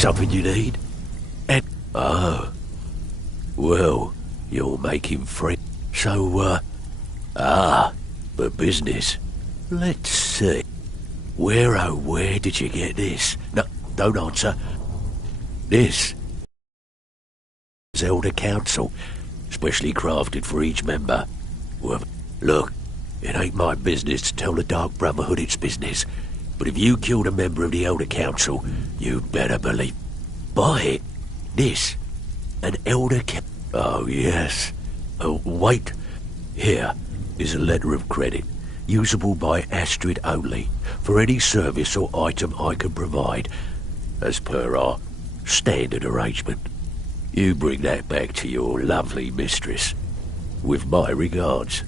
Something you need? And oh, well, you're making friends. So, but business. Let's see. Where did you get this? No, don't answer. This is Elder Council, specially crafted for each member. Well, look, it ain't my business to tell the Dark Brotherhood its business, but if you killed a member of the Elder Council, you'd better believe. Buy it. This, an Elder Oh, yes. Oh, wait. Here is a letter of credit, usable by Astrid only, for any service or item I can provide, as per our standard arrangement. You bring that back to your lovely mistress, with my regards.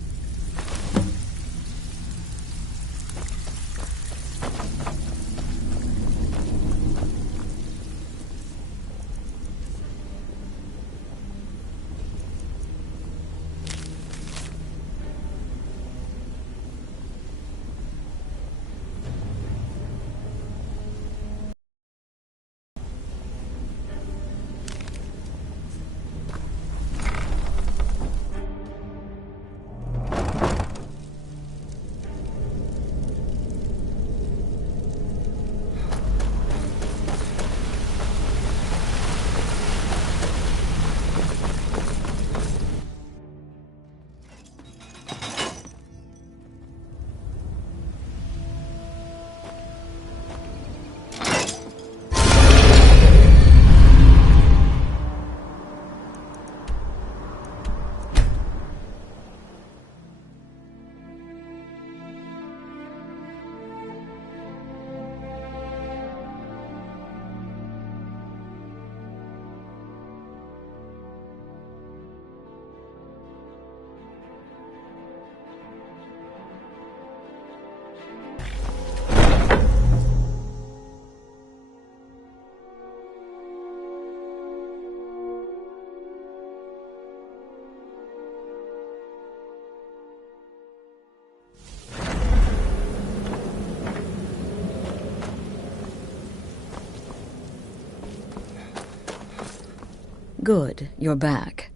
Good, you're back.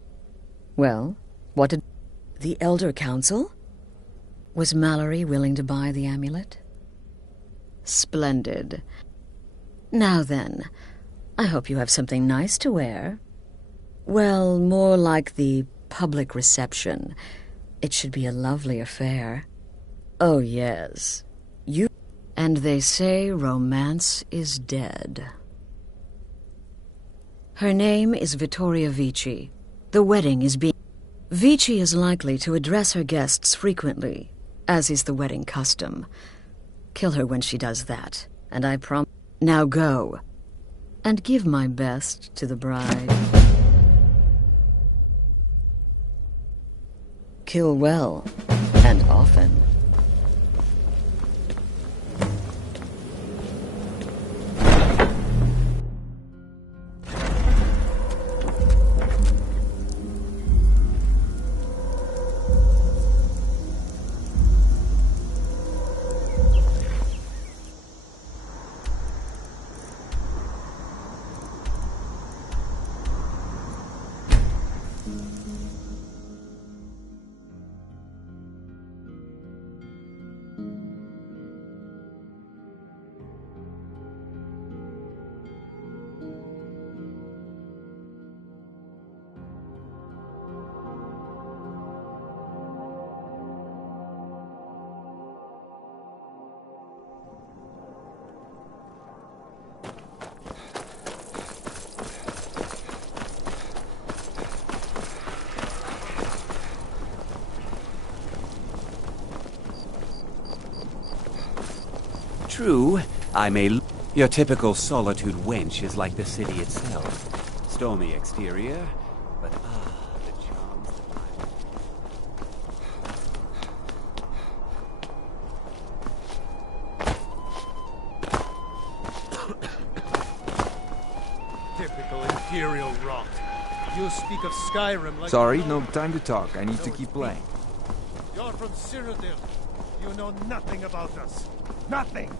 Well, what did... The Elder Council? Was Mallory willing to buy the amulet? Splendid. Now then, I hope you have something nice to wear. Well, more like the public reception. It should be a lovely affair. Oh, yes. You... And they say romance is dead. Her name is Vittoria Vici. The wedding is being... Vici is likely to address her guests frequently, as is the wedding custom. Kill her when she does that, and I promise... Now go, and give my best to the bride. Kill well, and often. True, I may... Your typical solitude wench is like the city itself. Stormy exterior, but the charms that Typical Imperial rot. You speak of Skyrim like... Sorry, no time to talk. I need to keep playing. You're from Cyrodiil. You know nothing about us. Nothing!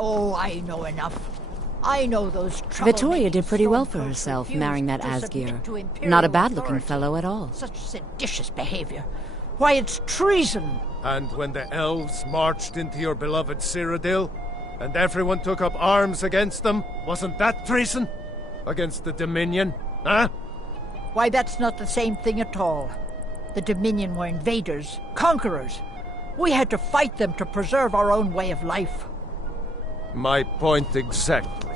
Oh, I know enough. I know those Vittoria did pretty well for herself, marrying that Asgeir. Not a bad-looking fellow at all. Such seditious behavior. Why, it's treason. And when the elves marched into your beloved Cyrodiil, and everyone took up arms against them, wasn't that treason? Against the Dominion, huh? Why, that's not the same thing at all. The Dominion were invaders, conquerors. We had to fight them to preserve our own way of life. My point exactly.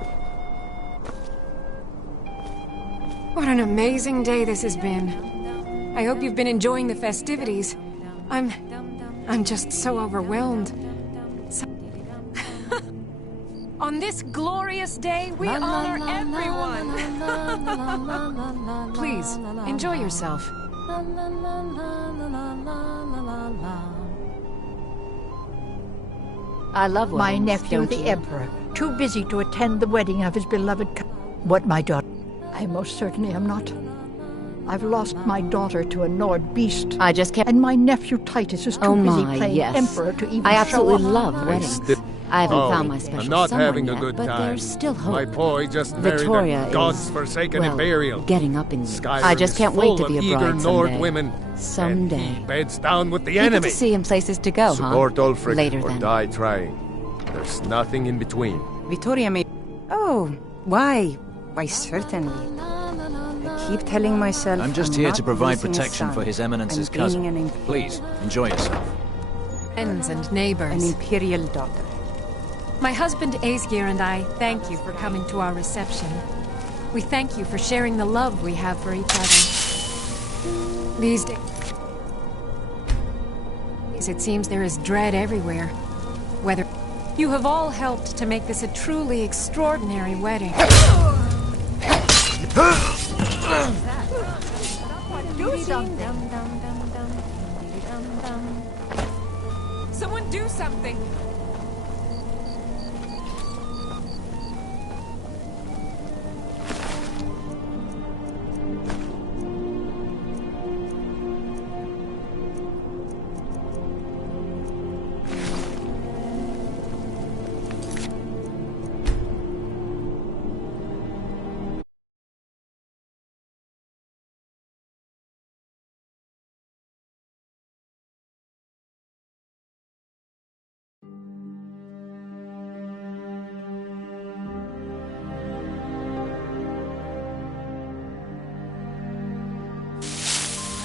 What an amazing day this has been. I hope you've been enjoying the festivities. I'm just so overwhelmed. On this glorious day, we honor everyone. Please, enjoy yourself. I love My weddings, nephew, don't the you? Emperor, too busy to attend the wedding of his beloved What, my daughter? I most certainly am not. I've lost my daughter to a Nord beast. I just can't... And my nephew Titus is too Oh busy my, playing yes. Emperor to even I absolutely show up. love weddings. I haven't found my I'm special not someone having a yet, good but time. there's still hope. My boy just Victoria married a is, god's-forsaken well, Imperial. getting up in years. Skyrim I just is can't wait full to be a of eager bride Nord someday. women. And Someday. he beds down with the You get enemy. to see him places to go, Support huh? Ulfric Later or then. die trying. There's nothing in between. Vittoria may... Oh, why? Why, certainly. I keep telling myself... I'm just here to provide protection for His Eminence's cousin. An Please, enjoy yourself. Friends and neighbors. imperial daughter. My husband Asgeir and I thank you for coming to our reception. We thank you for sharing the love we have for each other. These days, it seems there is dread everywhere. Whether you have all helped to make this a truly extraordinary wedding. Do something. Someone do something!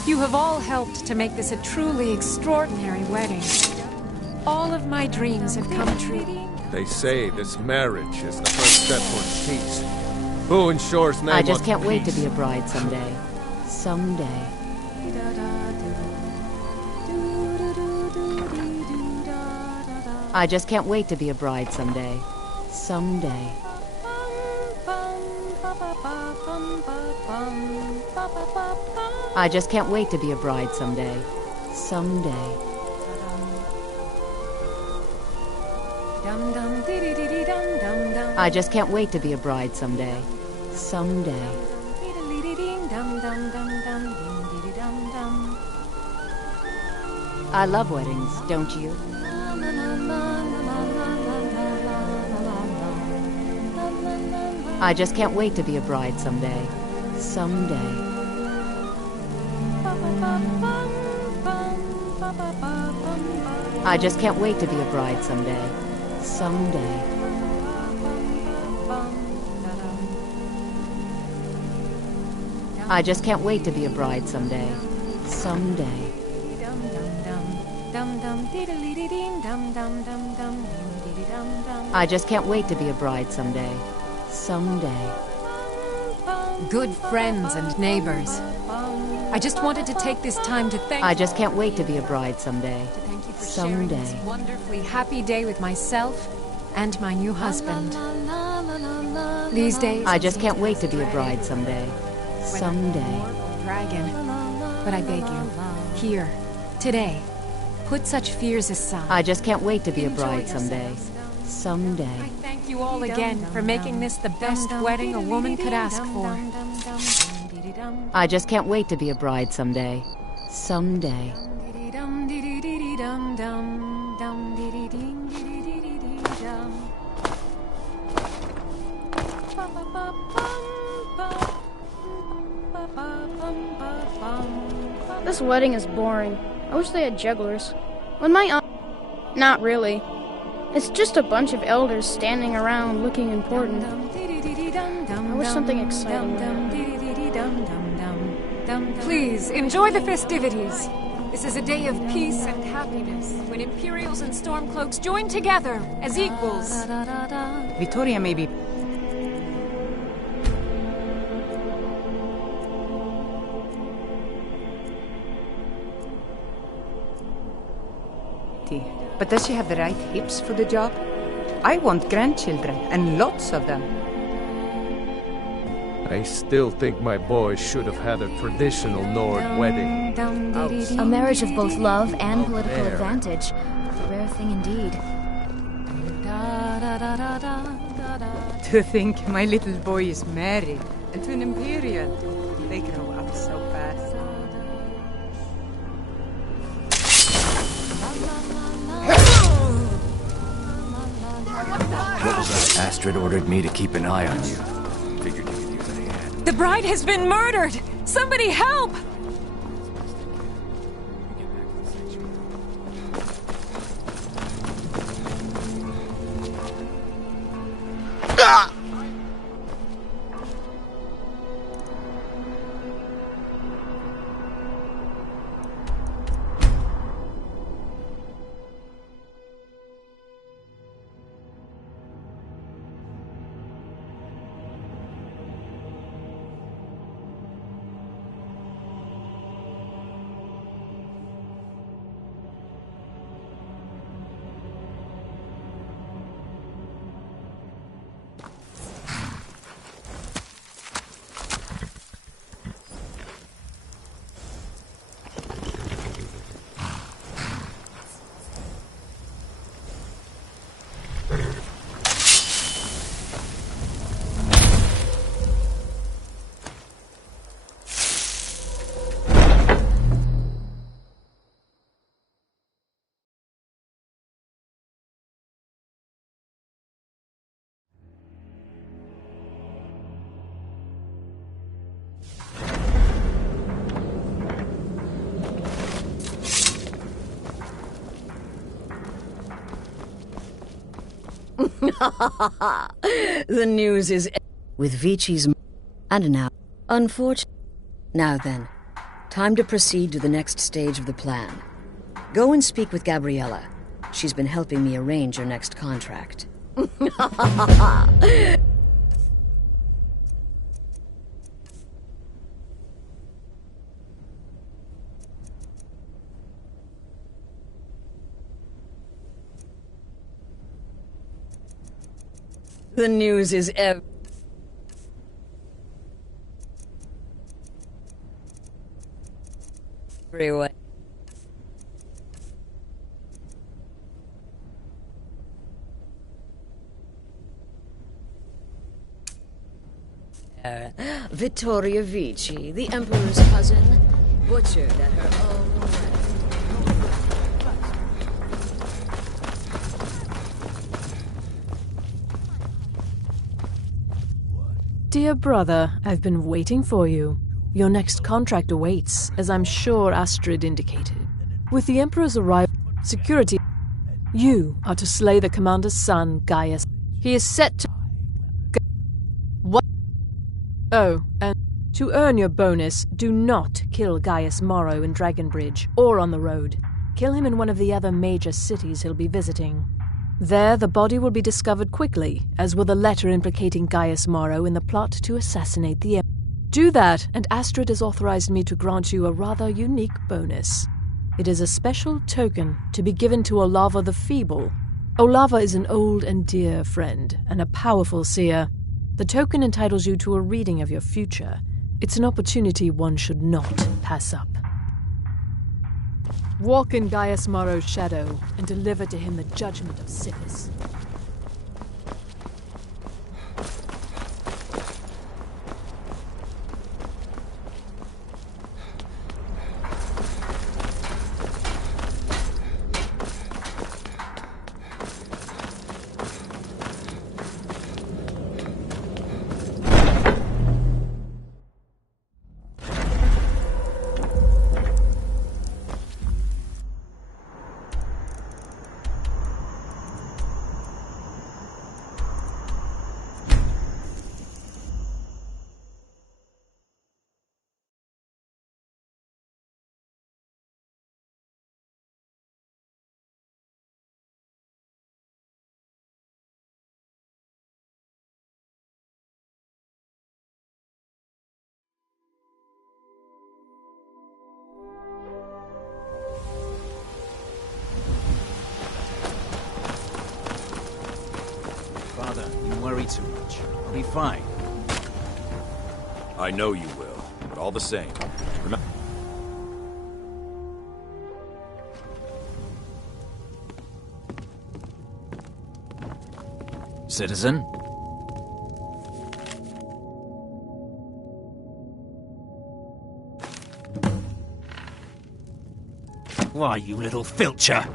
You have all helped to make this a truly extraordinary wedding. All of my dreams have come true. They say this marriage is the first step towards peace. Who ensures name I just on can't wait to peace? be a bride someday. Someday. I just can't wait to be a bride someday. Someday. I just can't wait to be a bride someday. Someday. I just can't wait to be a bride someday. Someday. I love weddings, don't you? I just can't wait to be a bride someday. Someday. I just can't wait to be a bride someday. Someday. I just can't wait to be a bride someday. Someday. I just can't wait to be a bride someday. Someday. Good friends and neighbors. I just wanted to take this time to thank I just can't wait to be a bride someday. Thank you for sharing this Someday. wonderfully happy day with myself and my new husband. These days, I just can't wait to be a bride someday. Someday. Dragon. But I beg you, here, today, put such fears aside. I just can't wait to be a Enjoy bride someday. yourselves. Someday. I thank you all again for making this the best wedding a woman could ask for. I just can't wait to be a bride someday. Someday. This wedding is boring. I wish they had jugglers. When my aunt... Not really. It's just a bunch of elders standing around looking important. I wish something exciting would happen. Please, enjoy the festivities. This is a day of peace and happiness, when Imperials and Stormcloaks join together as equals. Vittoria may be... But does she have the right hips for the job? I want grandchildren, and lots of them. I still think my boy should have had a traditional Nord wedding. A marriage of both love and political advantage. A rare thing indeed. To think my little boy is married, and to an Imperial. They grow up so fast. What was that? Astrid ordered me to keep an eye on you. Figured you could use any hand. The bride has been murdered! Somebody help! The news is... With Vici's... And now... Unfortunately... Now then, time to proceed to the next stage of the plan. Go and speak with Gabriella. She's been helping me arrange your next contract. The news is everywhere. Vittoria Vici, the Emperor's cousin, butchered at her own wedding. Dear brother, I've been waiting for you. Your next contract awaits, as I'm sure Astrid indicated. With the Emperor's arrival, security... You are to slay the commander's son, Gaius. He is set to... What? Oh, and to earn your bonus, do not kill Gaius Morrow in Dragonbridge, or on the road. Kill him in one of the other major cities he'll be visiting. There, the body will be discovered quickly, as will the letter implicating Gaius Morrow in the plot to assassinate the Emperor. Do that, and Astrid has authorized me to grant you a rather unique bonus. It is a special token to be given to Olava the Feeble. Olava is an old and dear friend, and a powerful seer. The token entitles you to a reading of your future. It's an opportunity one should not pass up. Walk in Gaius Morrow's shadow, and deliver to him the judgment of Sippis. You worry too much. I'll be fine. I know you will, but all the same, remember... Citizen? Why, you little filcher!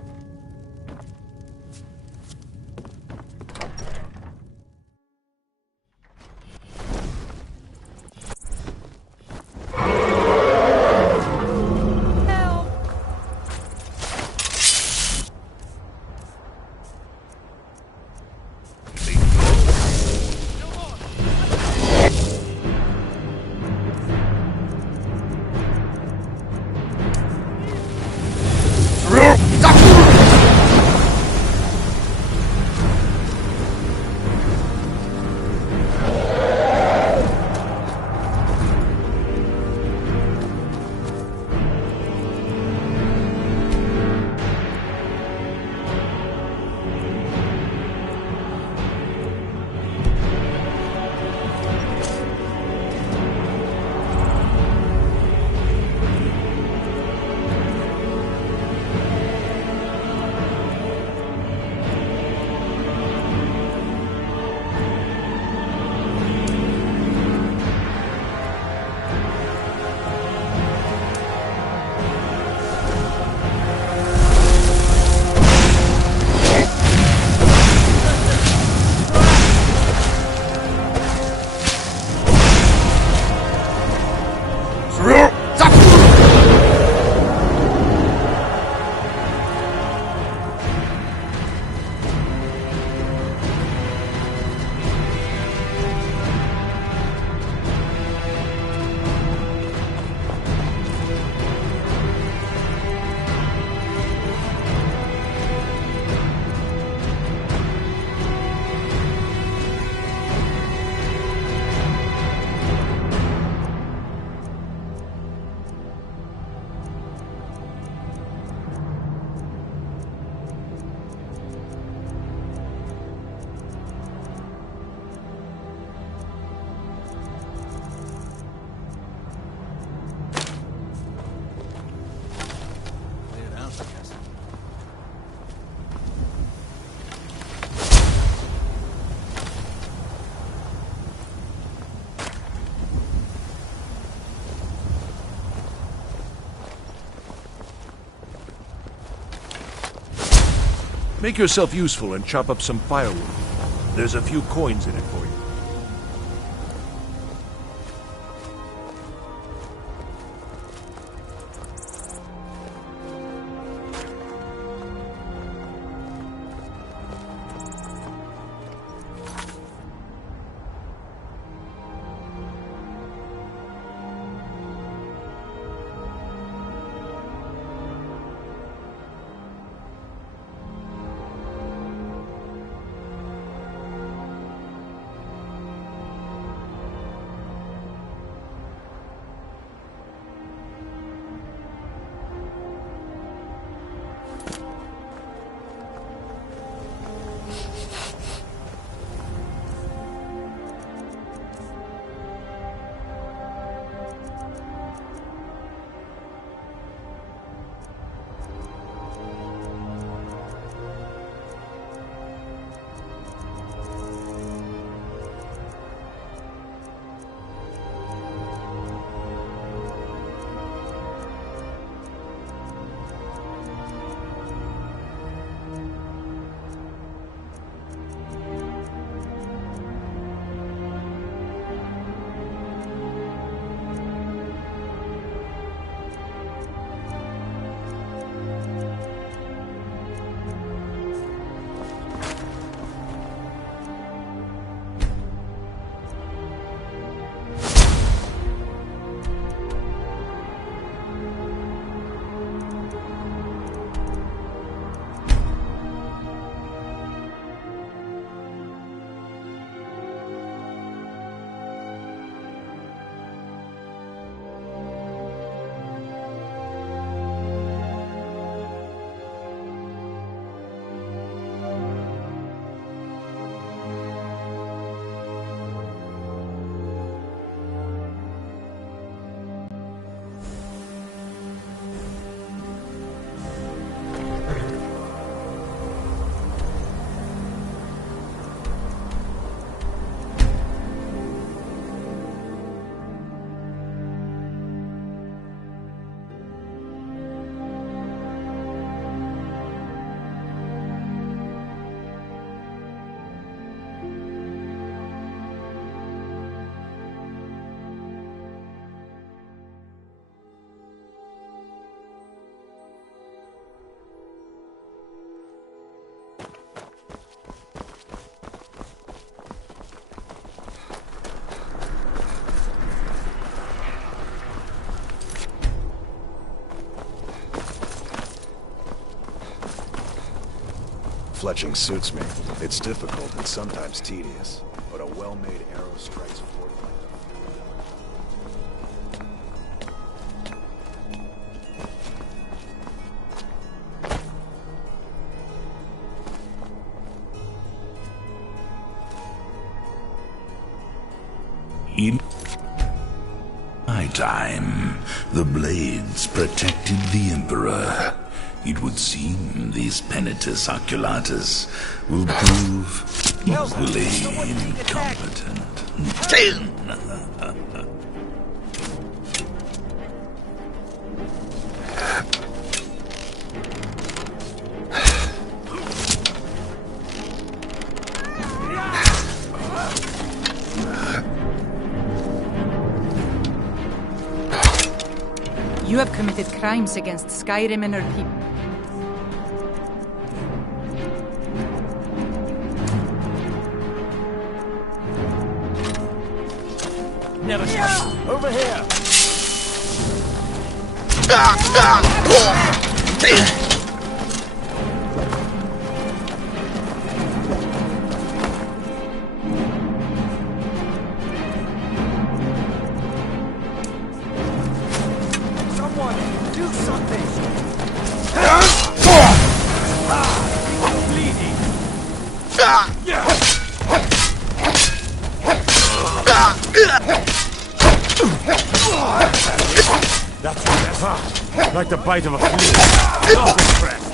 Make yourself useful and chop up some firewood. There's a few coins in it for you. fletching suits me. It's difficult and sometimes tedious, but a well-made arrow strikes forth like In my time, the blades protected the Emperor. It would seem these Penitus Oculatus will prove equally incompetent. You have committed crimes against Skyrim and her people. Never stop. Over here. Someone, do something! Bleeding. That's better. Like the bite of a flea. Not impressed.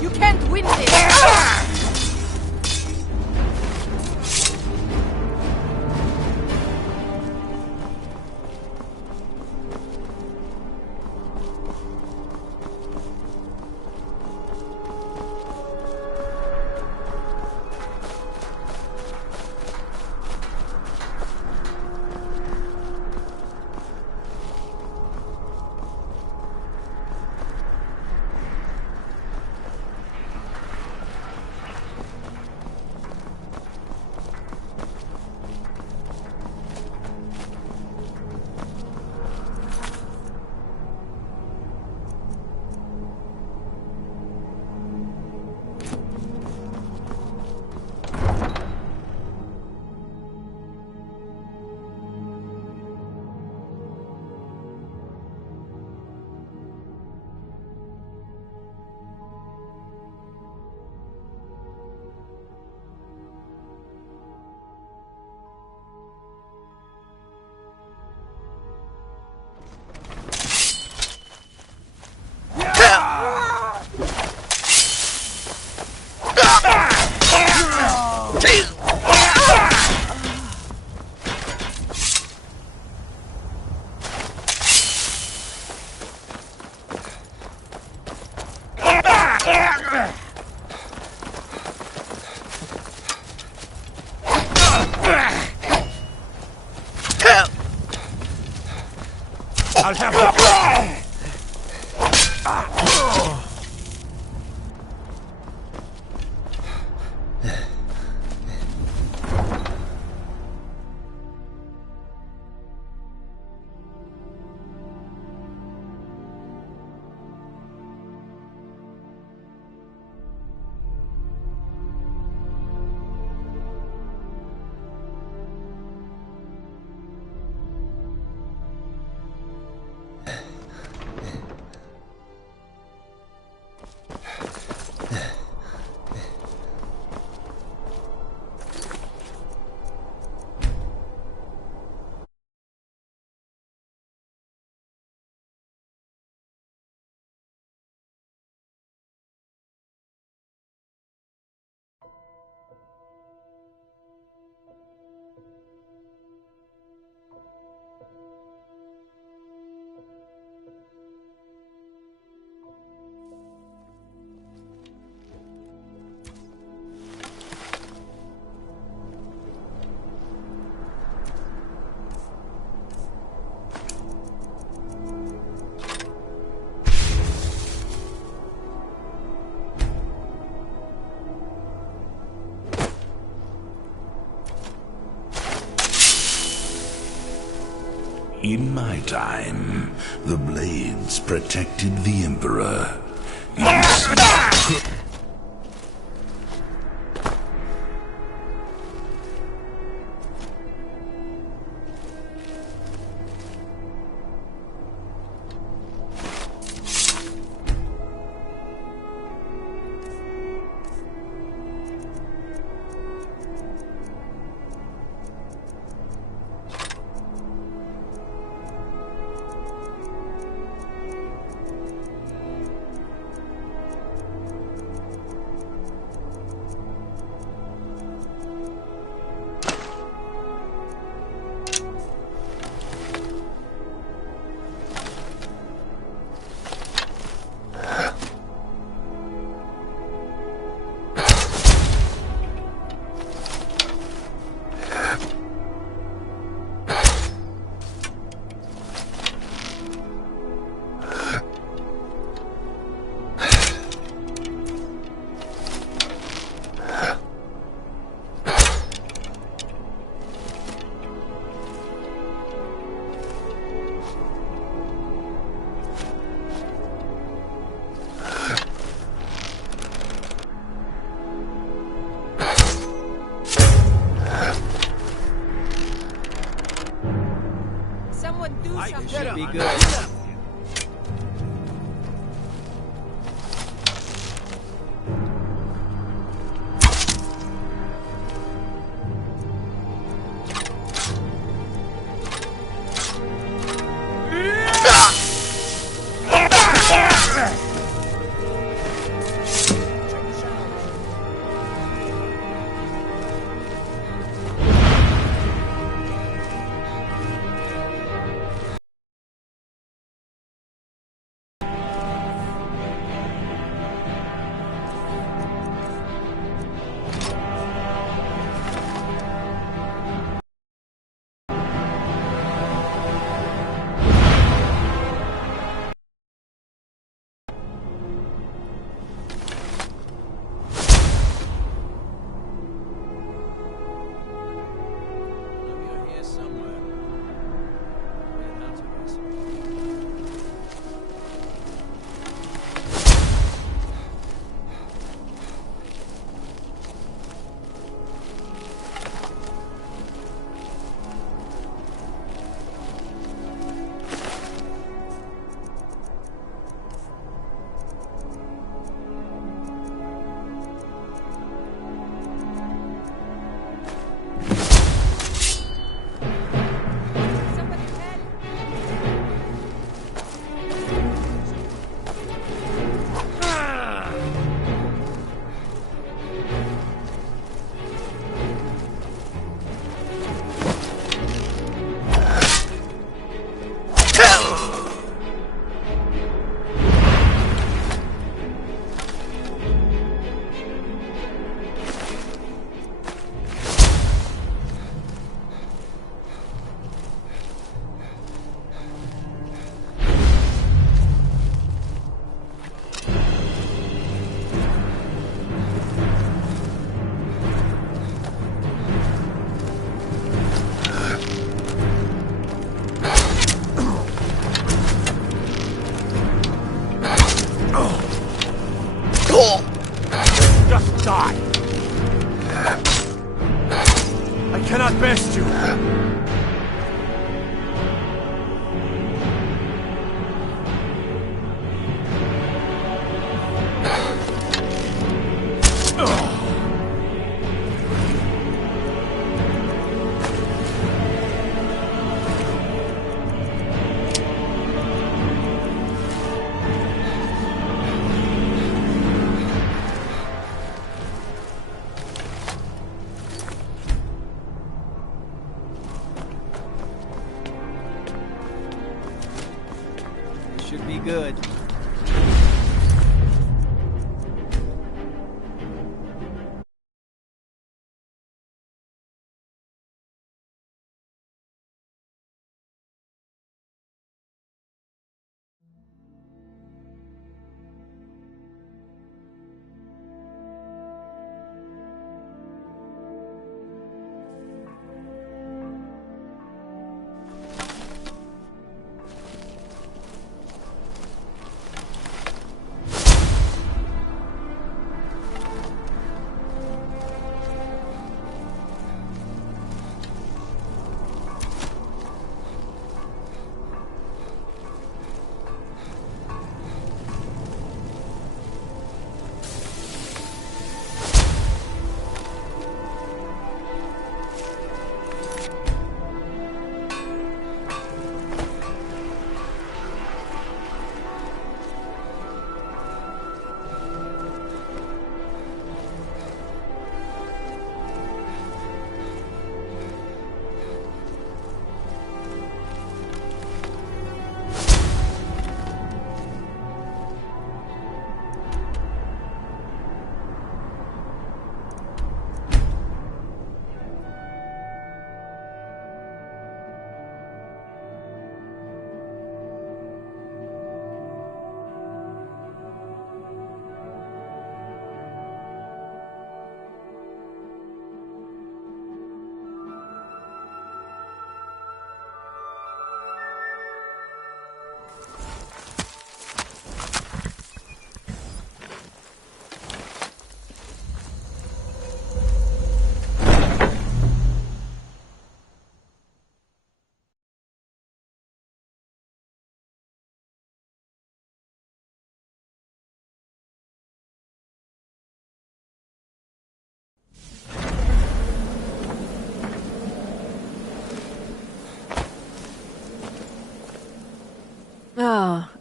You can't win this! I'll have it. In my time, the blades protected the Emperor. You see... Should be good. Just die! I cannot best you!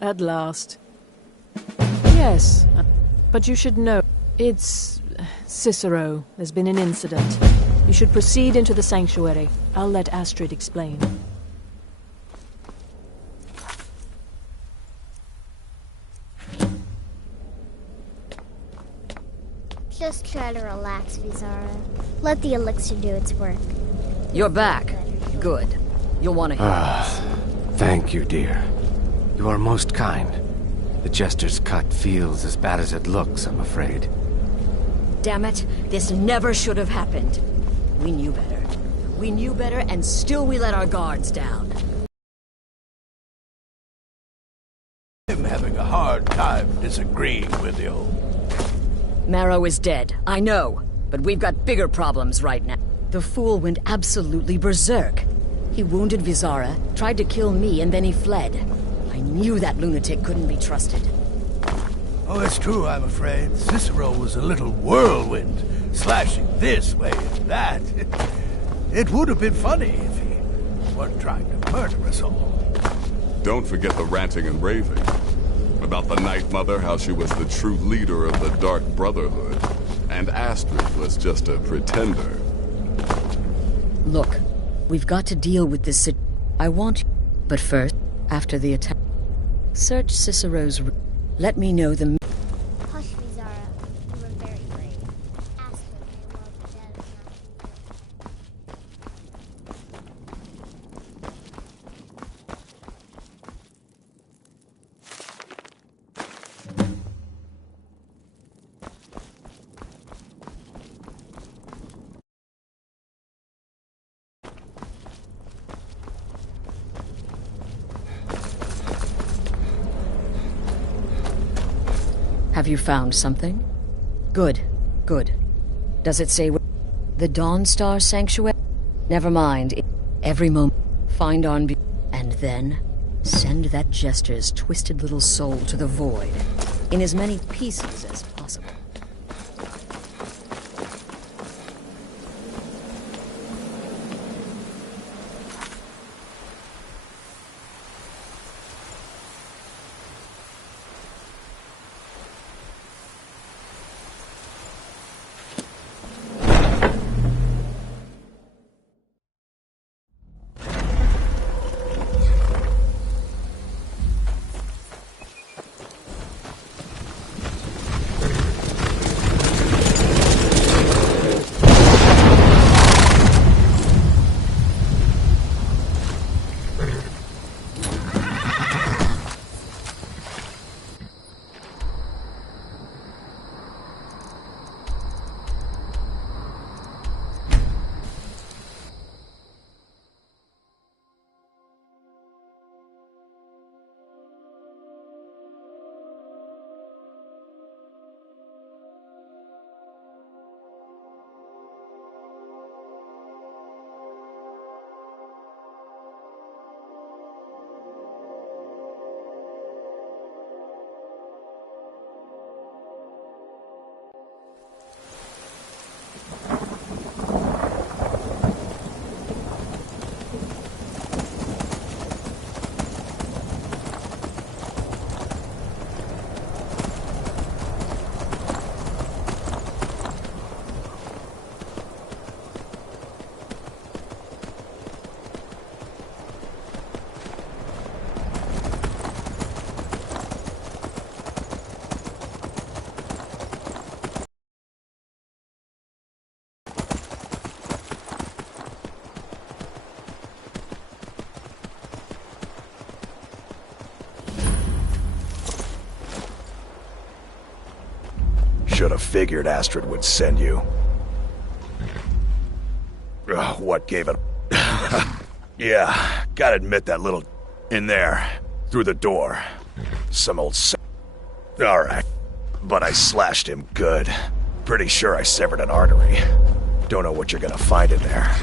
at last. Yes, but you should know, it's Cicero. There's been an incident. You should proceed into the sanctuary. I'll let Astrid explain. Just try to relax, Vizara. Let the elixir do its work. You're back. Good. You'll want to hear. Thank you, dear. You are most kind. The Jester's cut feels as bad as it looks, I'm afraid. Damn it, this never should have happened. We knew better. We knew better, and still we let our guards down. I'm having a hard time disagreeing with you. Marrow is dead, I know, but we've got bigger problems right now. The fool went absolutely berserk. He wounded Vizara, tried to kill me, and then he fled. I knew that lunatic couldn't be trusted. Oh, it's true, I'm afraid. Cicero was a little whirlwind, slashing this way and that. It would have been funny if he weren't trying to murder us all. Don't forget the ranting and raving. About the Night Mother, how she was the true leader of the Dark Brotherhood. And Astrid was just a pretender. Look, we've got to deal with this I want you. But first, after the attack, search Cicero's room. Let me know the... Hush, Vizara. You were very brave. Astrid may well be dead if not you. Have you found something? Good, good. Does it say the Dawnstar Sanctuary? Never mind. Every moment, find on... And then, send that Jester's twisted little soul to the void, in as many pieces as possible. Should have figured Astrid would send you. Ugh, what gave it... Yeah, gotta admit that little... in there, through the door. Some old... Alright, but I slashed him good. Pretty sure I severed an artery. Don't know what you're gonna find in there.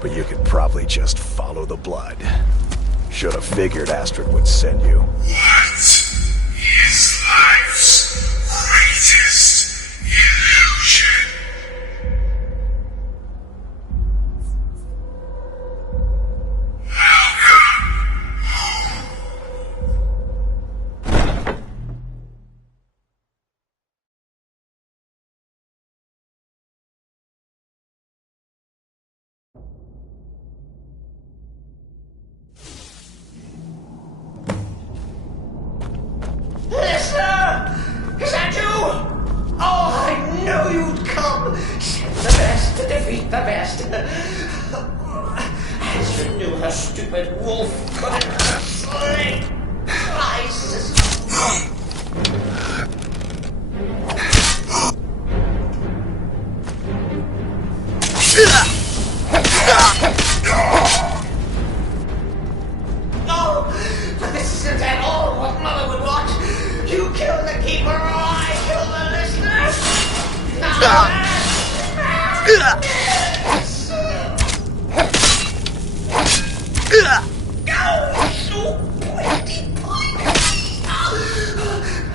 But you could probably just follow the blood. Should have figured Astrid would send you. What is life's greatest illusion? Welcome home. defeat the best. Astrid knew her stupid wolf couldn't slay my sister. No, but this isn't at all what Mother would want. You kill the keeper or I kill the listeners.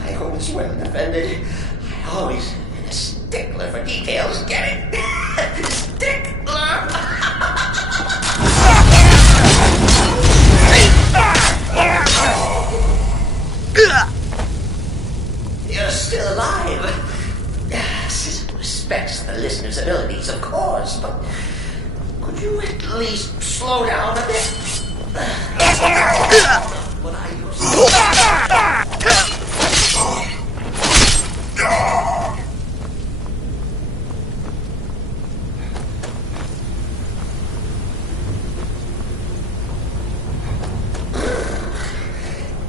I hope it's well defended. I always been a stickler for details. Get it? Stickler. You're still alive. Respects the listener's abilities, of course, but could you at least slow down a bit? What I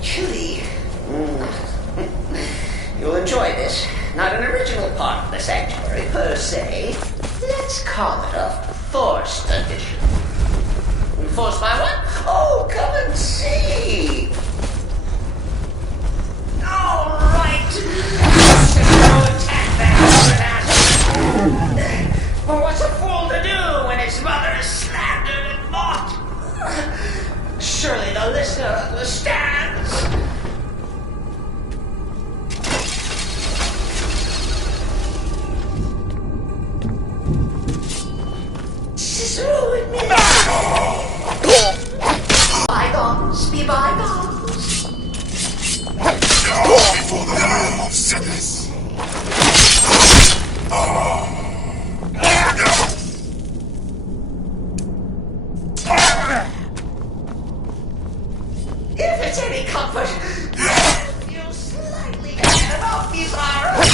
Chili. You'll enjoy this. Not an original part of the sanctuary, per se. Let's call it a forced addition. Forced by what? Oh, come and see! All right! Go attack that ass! Well, what's a fool to do when his mother is slandered and mocked? Surely the listener understands. Ruin me. Bygones be bygones. Before the realm of sickness. If it's any comfort, feel slightly bad about these arrows.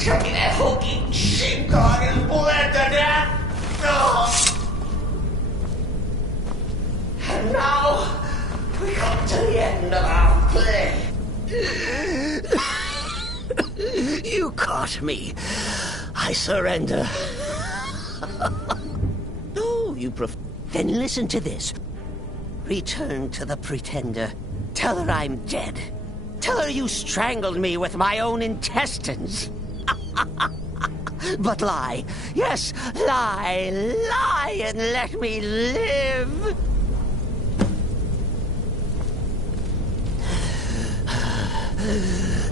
Tell me that hulking sheepdog is bled to death. Oh. And now we come to the end of our play. You caught me. I surrender. No, you then listen to this. Return to the Pretender. Tell her I'm dead. Tell her you strangled me with my own intestines. But lie. Yes, lie. Lie and let me live.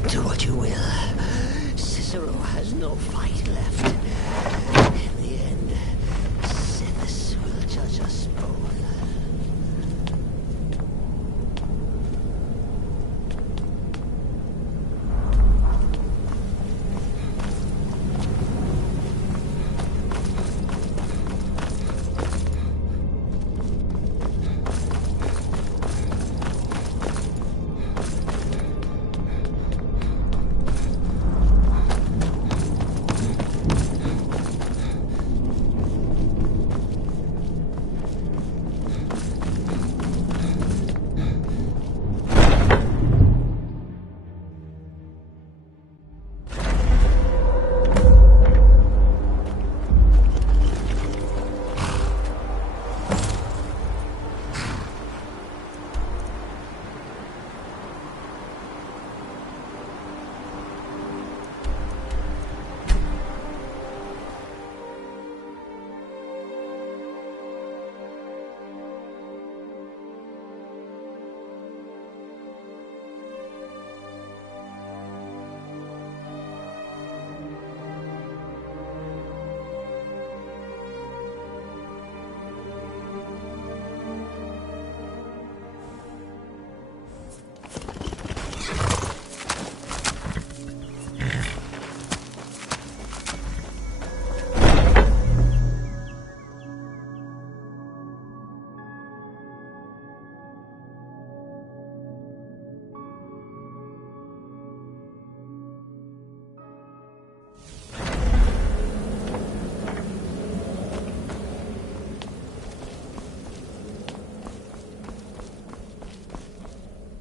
Do what you will. Cicero has no fight left. In the end, Sithis will judge us both.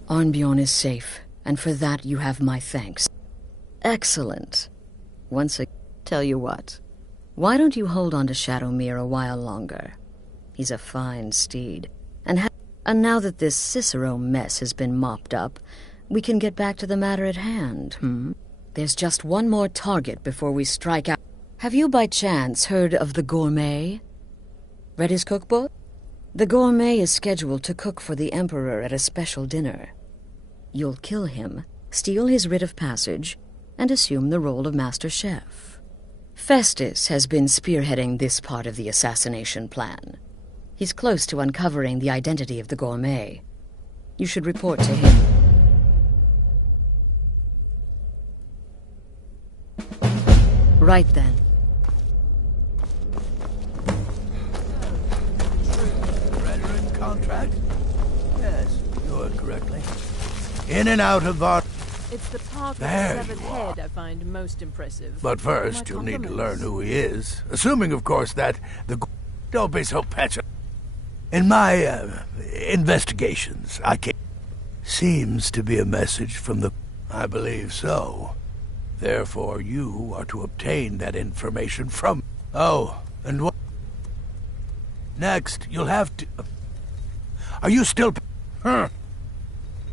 Arnbjorn is safe, and for that you have my thanks. Excellent. Once again, tell you what. Why don't you hold on to Shadowmere a while longer? He's a fine steed. And now that this Cicero mess has been mopped up, we can get back to the matter at hand, There's just one more target before we strike out. Have you by chance heard of the Gourmet? Read his cookbook? The Gourmet is scheduled to cook for the Emperor at a special dinner. You'll kill him, steal his writ of passage, and assume the role of Master Chef. Festus has been spearheading this part of the assassination plan. He's close to uncovering the identity of the Gourmet. You should report to him. Right then. Veteran contract? Yes, you heard correctly. In and out of our... It's the part of the There severed you are. head I find most impressive. But first, My you'll need to compliments. learn who he is. Assuming, of course, that the... Don't be so petulant. In my, investigations, I came... Seems to be a message from the... I believe so. Therefore, you are to obtain that information from... Oh, and what... Next, you'll have to... Are you still...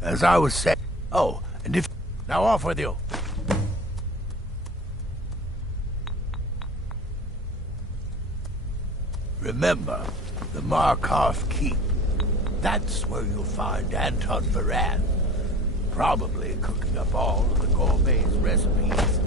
As I was saying... Oh, and if... Now off with you. Remember, the Markov Keep. That's where you'll find Anton Varan. Probably cooking up all of the Gourmet's recipes.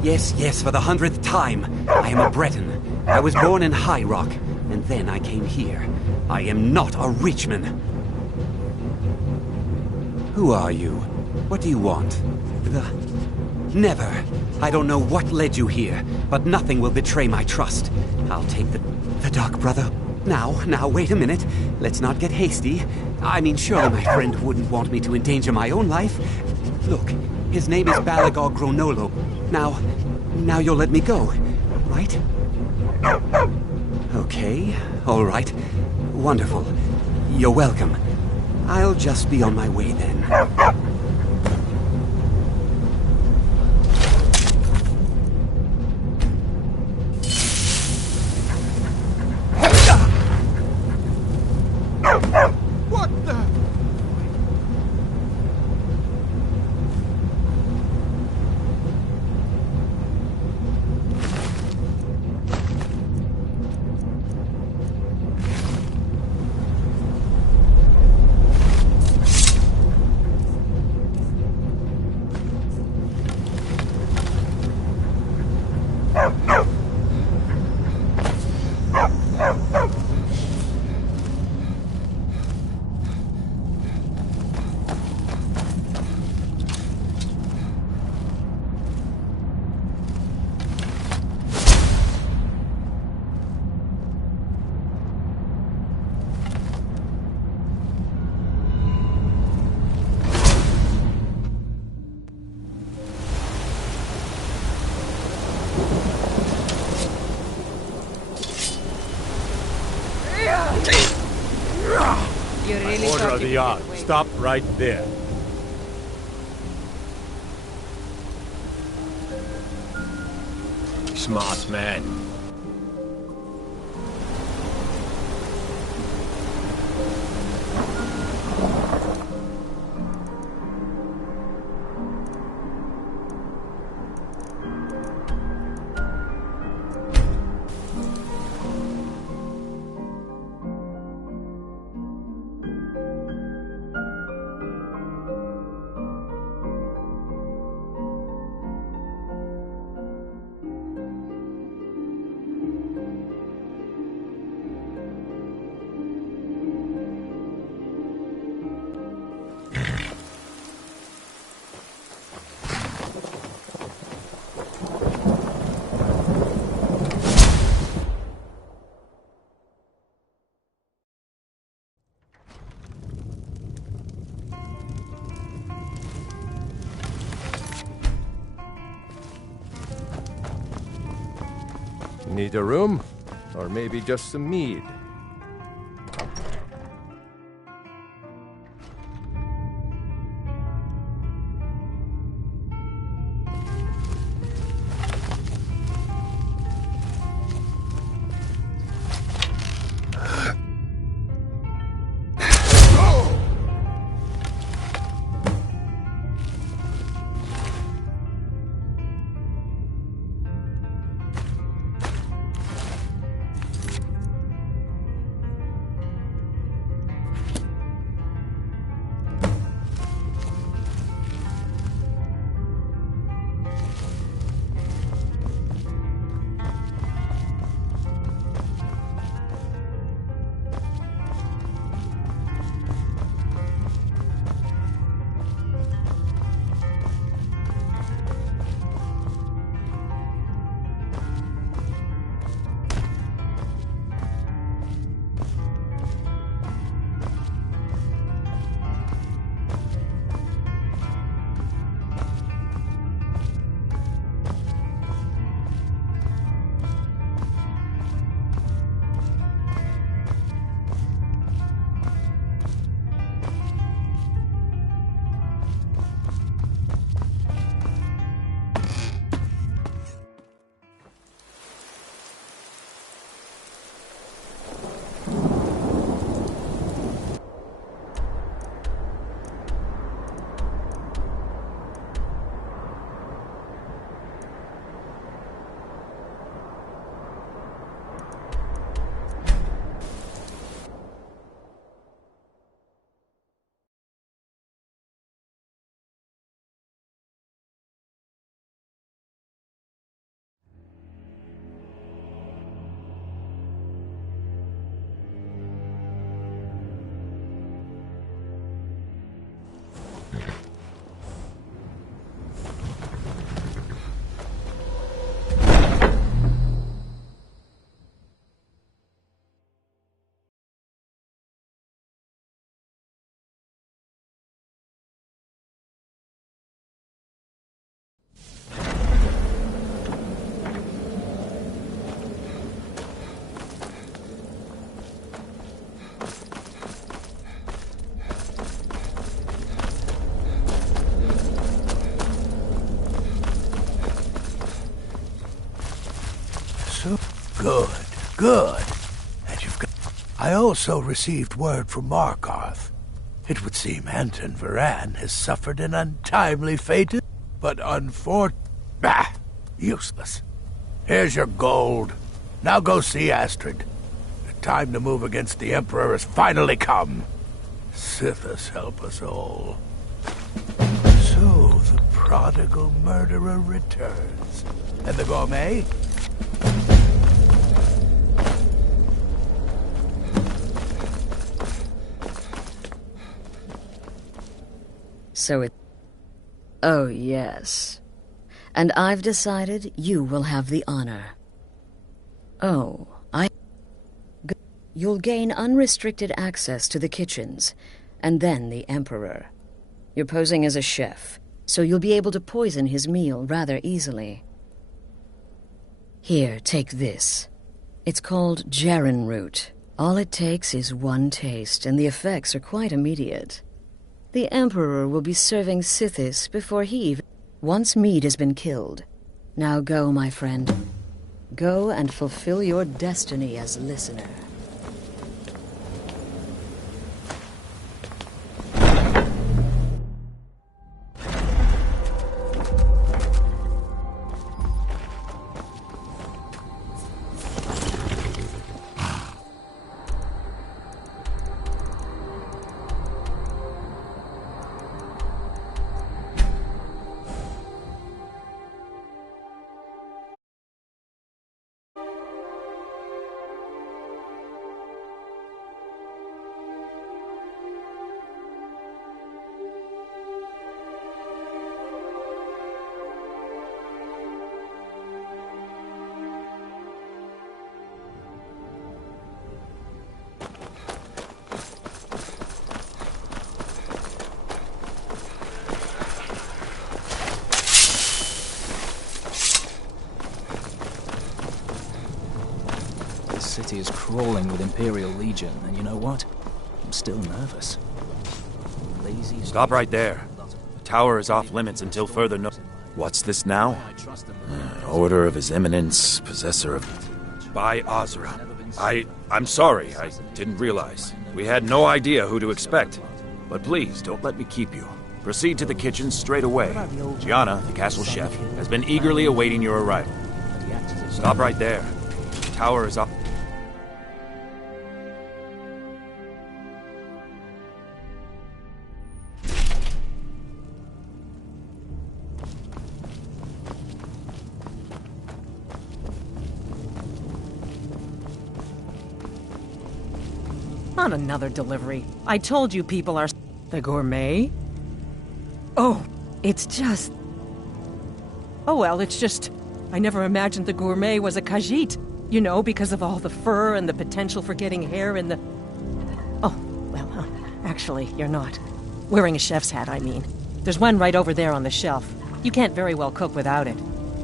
Yes, yes, for the 100th time. I am a Breton. I was born in High Rock, and then I came here. I am not a Richman. Who are you? What do you want? Never. I don't know what led you here, but nothing will betray my trust. I'll take the Dark Brother. Now, wait a minute. Let's not get hasty. I mean, surely my friend wouldn't want me to endanger my own life. Look, his name is Balagor Gronolo. Now you'll let me go, right? Okay, all right. Wonderful. You're welcome. I'll just be on my way then. What the? You really Order thought of you the could yard. get away. Stop right there. Smart man. Need a room? Or maybe just some mead? Good, good. And you've got... I also received word from Markarth. It would seem Anton Varan has suffered an untimely fate, but useless. Here's your gold. Now go see Astrid. The time to move against the Emperor has finally come. Sithis help us all. So the prodigal murderer returns. And the gourmet? So it... Oh, yes. And I've decided you will have the honor. Oh, You'll gain unrestricted access to the kitchens, and then the Emperor. You're posing as a chef, so you'll be able to poison his meal rather easily. Here, take this. It's called Jaren root. All it takes is one taste, and the effects are quite immediate. The Emperor will be serving Sithis before once Mead has been killed. Now go, my friend. Go and fulfill your destiny as listener. The city is crawling with Imperial Legion, and you know what? I'm still nervous. Lazy. Stop right there. The tower is off limits until further notice. What's this now? Order of His Eminence, possessor of... By Azra. I'm sorry, I didn't realize. We had no idea who to expect. But please, don't let me keep you. Proceed to the kitchen straight away. Gianna, the castle chef, has been eagerly awaiting your arrival. Stop right there. The tower is off... Not another delivery. I told you people are... The gourmet? Oh, it's just... Oh well, it's just... I never imagined the gourmet was a Khajiit. You know, because of all the fur and the potential for getting hair in the... Oh, well, actually, you're not. Wearing a chef's hat, I mean. There's one right over there on the shelf. You can't very well cook without it.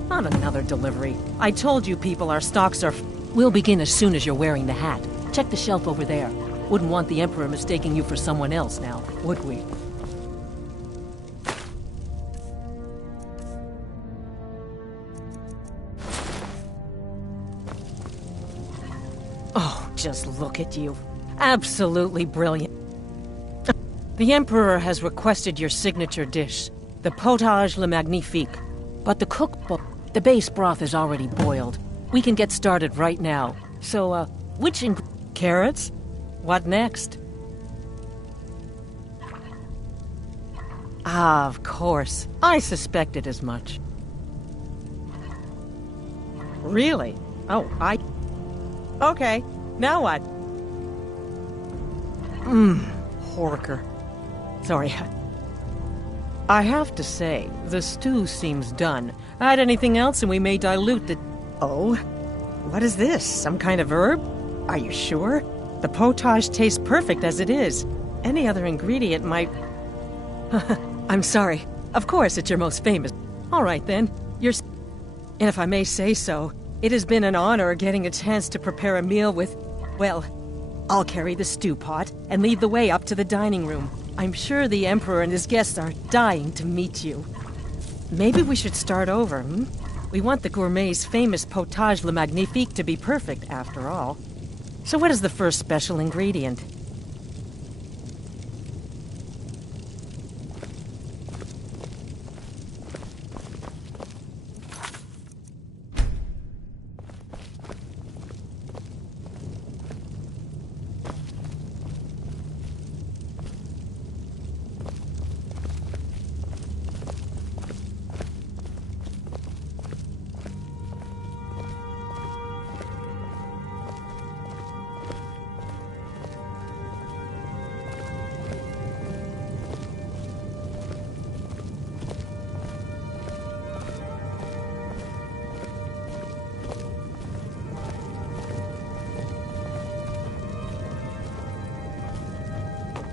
Not another delivery. I told you people our stocks are... We'll begin as soon as you're wearing the hat. Check the shelf over there. Wouldn't want the Emperor mistaking you for someone else now, would we? Oh, just look at you. Absolutely brilliant. The Emperor has requested your signature dish, the potage le magnifique. But the cookbook, the base broth is already boiled. We can get started right now. So, which carrots? What next? Ah, of course. I suspected as much. Really? Oh, Okay, now what? Horker. Sorry. I have to say, the stew seems done. Add anything else and we may dilute the... Oh? What is this? Some kind of herb? Are you sure? The potage tastes perfect as it is. Any other ingredient might... I'm sorry. Of course, it's your most famous. All right, then. And if I may say so, it has been an honor getting a chance to prepare a meal with... Well, I'll carry the stew pot and lead the way up to the dining room. I'm sure the Emperor and his guests are dying to meet you. Maybe we should start over, hmm? We want the gourmet's famous potage le magnifique to be perfect, after all. So what is the first special ingredient?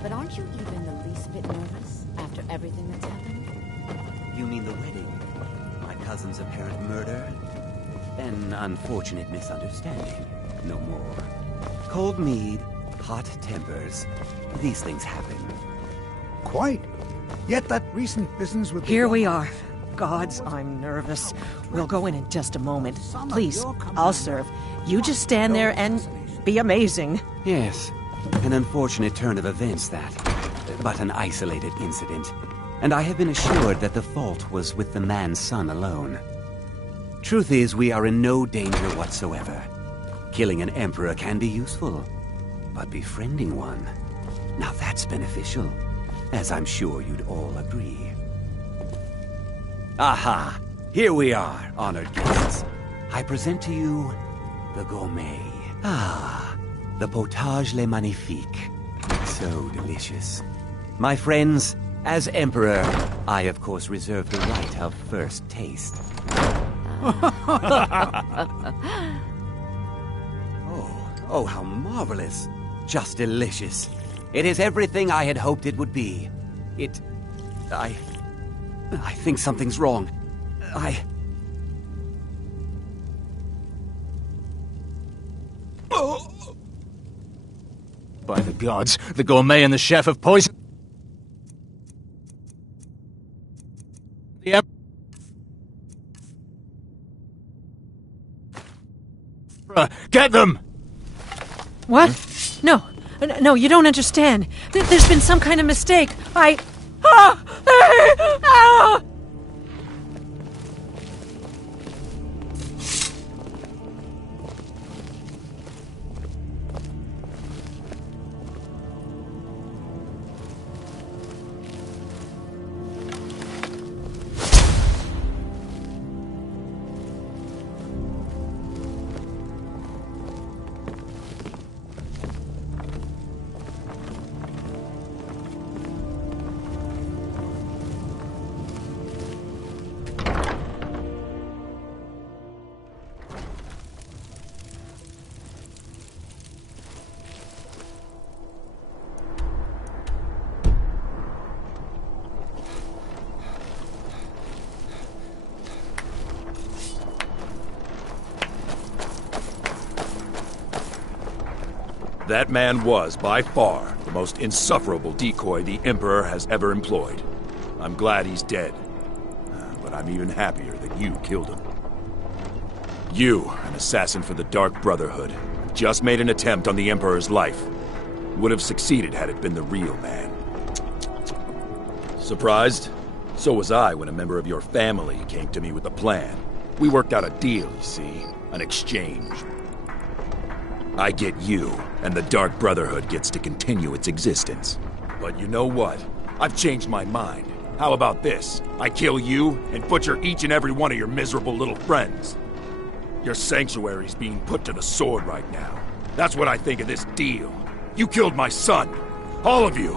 But aren't you even the least bit nervous after everything that's happened? You mean the wedding? My cousin's apparent murder? An unfortunate misunderstanding. No more. Cold mead, hot tempers. These things happen. Quite. Yet that recent business with Here we are. Gods, I'm nervous. We'll go in just a moment. Please, I'll serve. You just stand there and be amazing. Yes, an unfortunate turn of events that, but an isolated incident. And I have been assured that the fault was with the man's son alone. Truth is, we are in no danger whatsoever. Killing an emperor can be useful, but befriending one, now that's beneficial, as I'm sure you'd all agree. Aha! Here we are, honored guests. I present to you the gourmet. Ah, the potage le magnifique. So delicious. My friends, as Emperor, I of course reserve the right of first taste. Oh, how marvelous. Just delicious. It is everything I had hoped it would be. I think something's wrong. By the gods, the gourmet and the chef have poisoned the Emperor. Get them! What? No, you don't understand. There's been some kind of mistake. That man was, by far, the most insufferable decoy the Emperor has ever employed. I'm glad he's dead. But I'm even happier that you killed him. You, an assassin for the Dark Brotherhood, just made an attempt on the Emperor's life. Would have succeeded had it been the real man. Surprised? So was I when a member of your family came to me with a plan. We worked out a deal, you see. An exchange. I get you, and the Dark Brotherhood gets to continue its existence. But you know what? I've changed my mind. How about this? I kill you, and butcher each and every one of your miserable little friends. Your sanctuary's being put to the sword right now. That's what I think of this deal. You killed my son. All of you.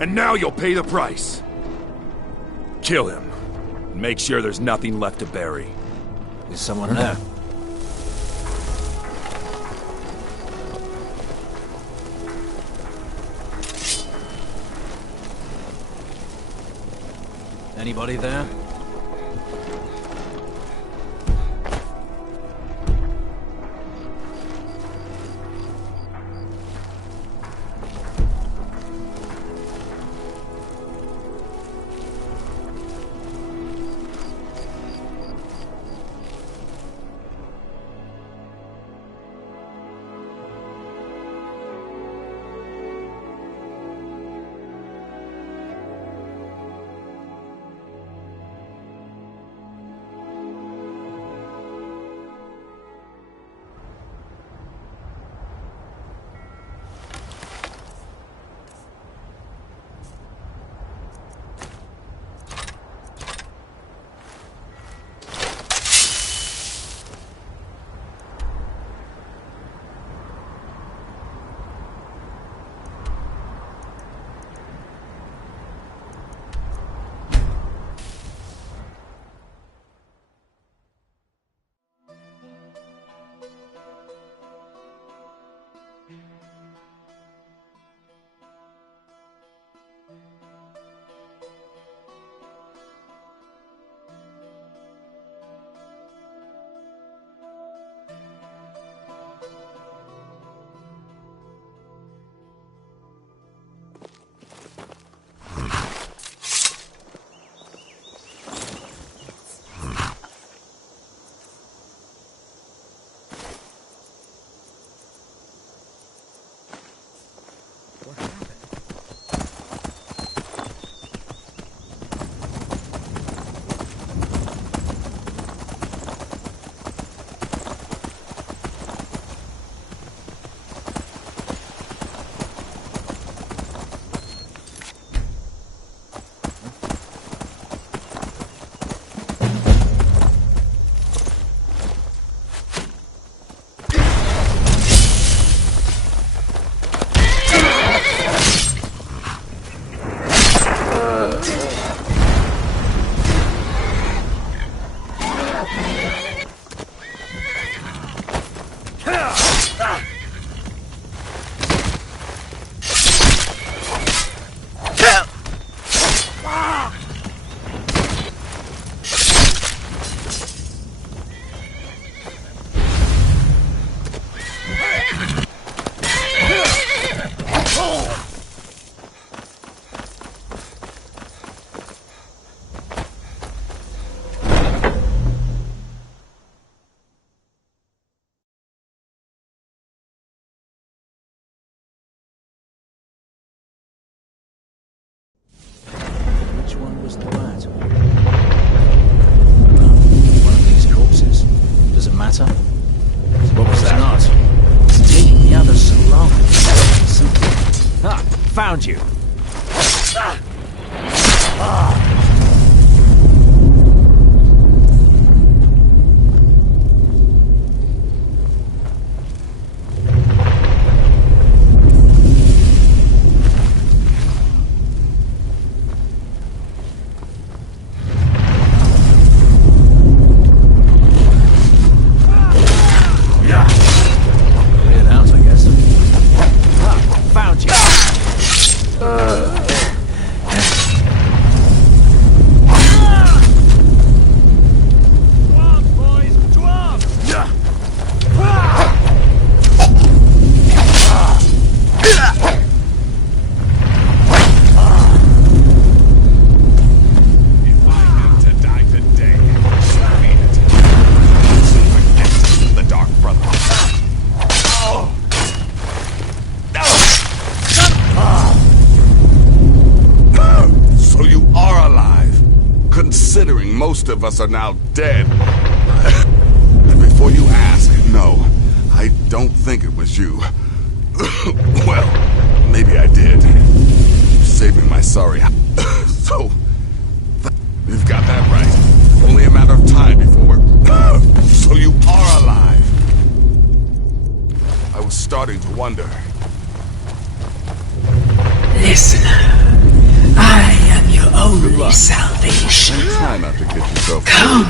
And now you'll pay the price. Kill him. And make sure there's nothing left to bury. Is someone there? Anybody there? was the rat? One of these corpses. Does it matter? What was that? Not. It's taking the others so long. Ah, found you. Most of us are now dead. And before you ask, no, I don't think it was you. Well, maybe I did. Saving my sorry. So, you've got that right. Only a matter of time before we're... So you are alive. I was starting to wonder. Listener, I am your only salvation. Try not to get yourself. Come,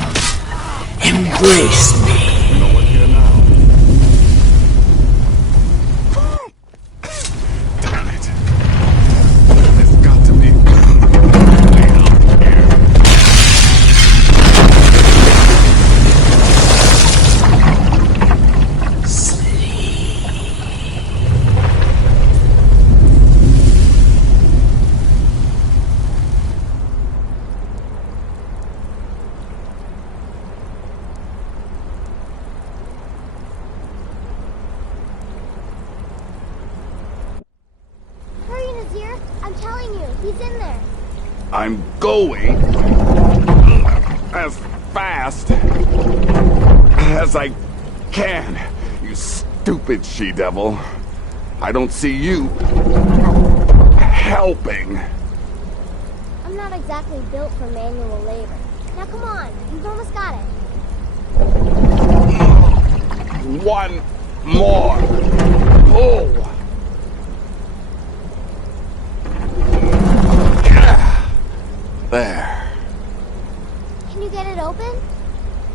embrace me. No one here now. Damn it! There's got to be way out here. I'm going as fast as I can, you stupid she-devil. I don't see you helping. I'm not exactly built for manual labor. Now come on, you've almost got it. One more pull. There. Can you get it open?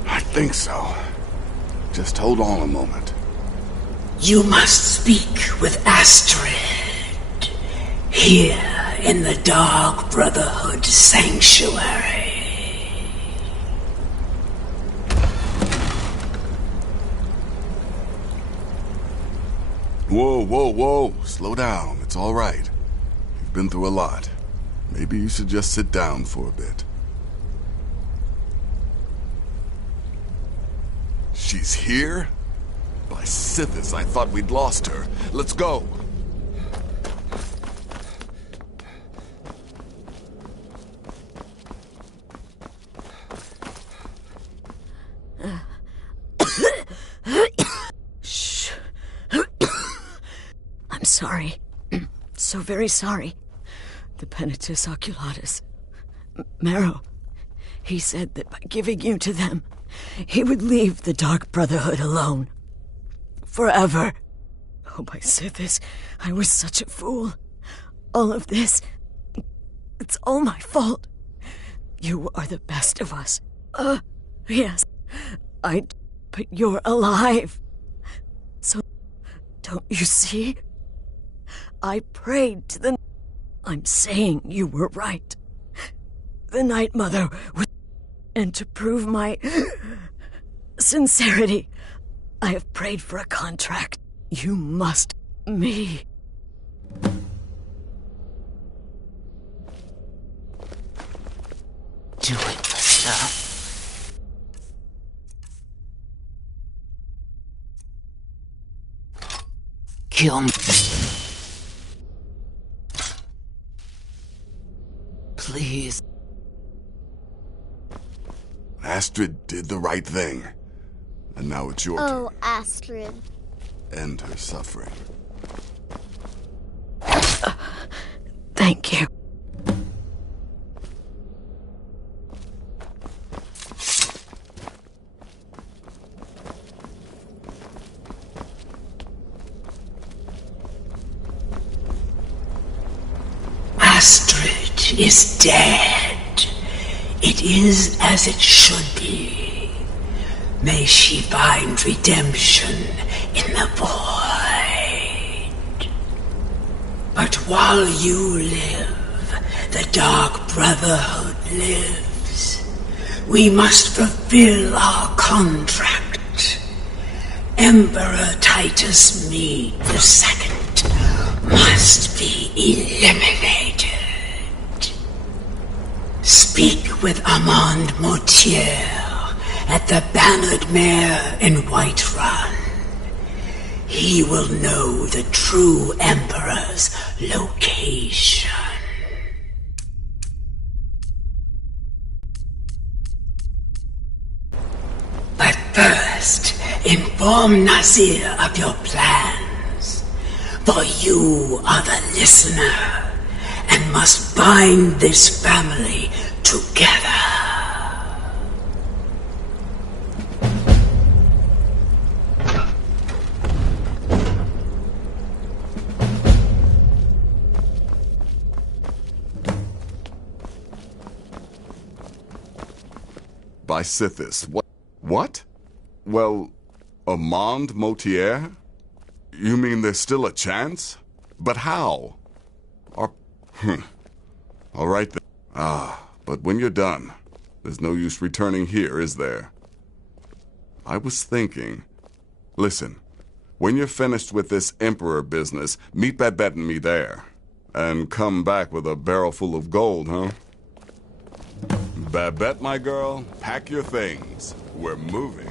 I think so. Just hold on a moment. You must speak with Astrid. Here in the Dark Brotherhood Sanctuary. Whoa, whoa, whoa. Slow down. It's all right. You've been through a lot. Maybe you should just sit down for a bit. She's here? By Sithis, I thought we'd lost her. Let's go. Shh. I'm sorry. So very sorry. The Penitus Oculatus. Marrow. He said that by giving you to them, he would leave the Dark Brotherhood alone. Forever. Oh, my Sithis, I was such a fool. All of this, it's all my fault. You are the best of us. Yes, but you're alive. So, don't you see? I prayed to the... I'm saying you were right. The Night Mother was... And to prove my... sincerity, I have prayed for a contract. You must... me. Do it yourself. Kill me. Please. Astrid did the right thing. And now it's your turn. Oh, Astrid. End her suffering. Thank you. Astrid is dead. It is as it should be. May she find redemption in the void. But while you live, the Dark Brotherhood lives. We must fulfill our contract. Emperor Titus Mede II must be eliminated. Speak with Armand Mortier at the Bannered Mare in Whiterun. He will know the true Emperor's location. But first, inform Nazir of your plans, for you are the listener and must bind this family together. By Sithis. What? Well, Armand Mortier? You mean there's still a chance? But how? All right then. But when you're done, there's no use returning here, is there? I was thinking... Listen, when you're finished with this Emperor business, meet Babette and me there. And come back with a barrel full of gold, huh? Babette, my girl, pack your things. We're moving.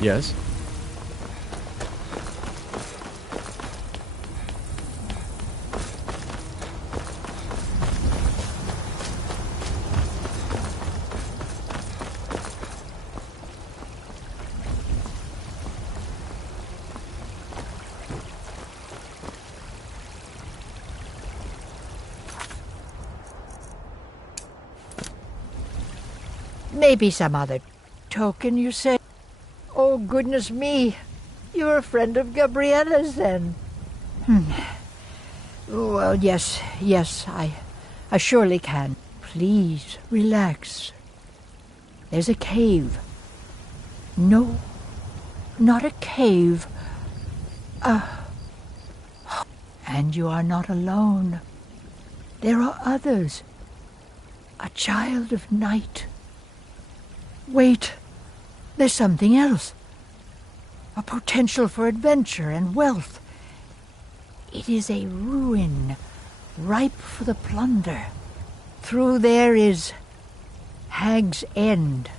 Yes? Maybe some other token, you say? Oh, goodness me. You're a friend of Gabriella's, then. Well, yes, I surely can. Please, relax. There's a cave. No, not a cave. And you are not alone. There are others. A child of night. Wait, there's something else. A potential for adventure and wealth. It is a ruin, ripe for the plunder. Through there is Hag's End,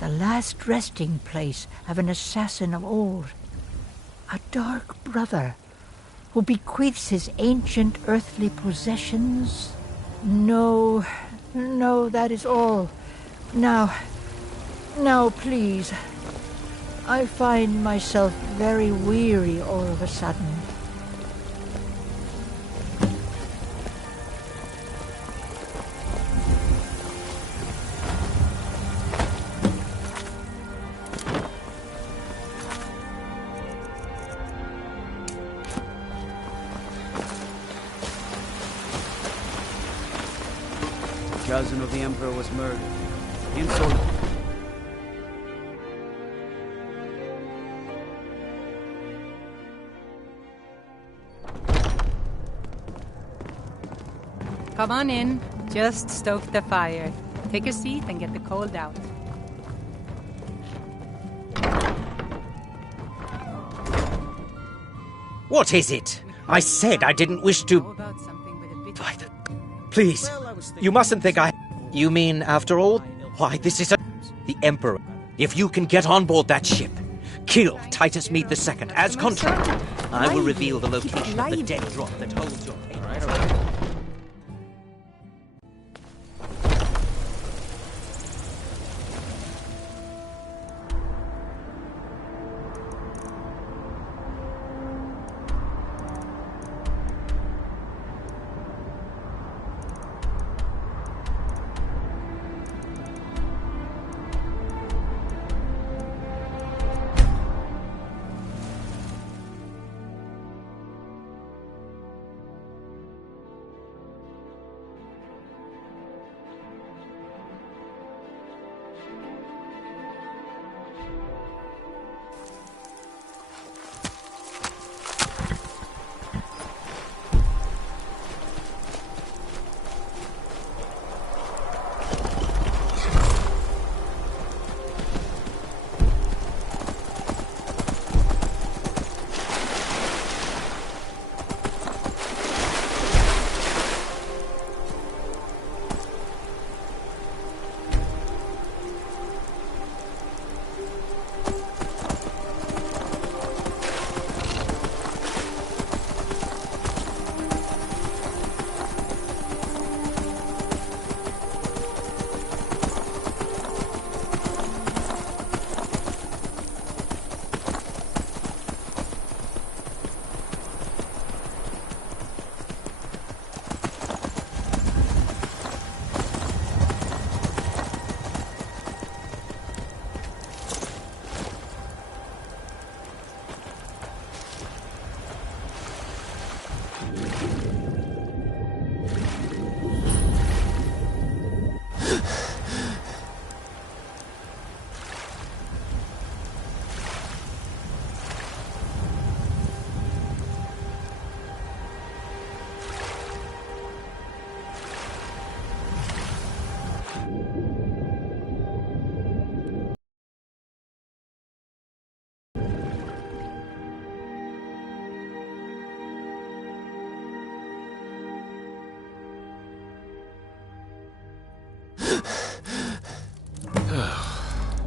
the last resting place of an assassin of old. A dark brother who bequeaths his ancient earthly possessions. No, that is all. Now, Now, please. I find myself very weary all of a sudden. Cousin of the Emperor was murdered. Insult. Come on in. Just stoke the fire. Take a seat and get the cold out. What is it? I said I didn't wish to... Please, you mustn't think I... You mean, after all? Why, this is the Emperor. If you can get on board that ship, kill Titus Meade II as contracted, I will reveal the location of the dead drop that holds your... All right.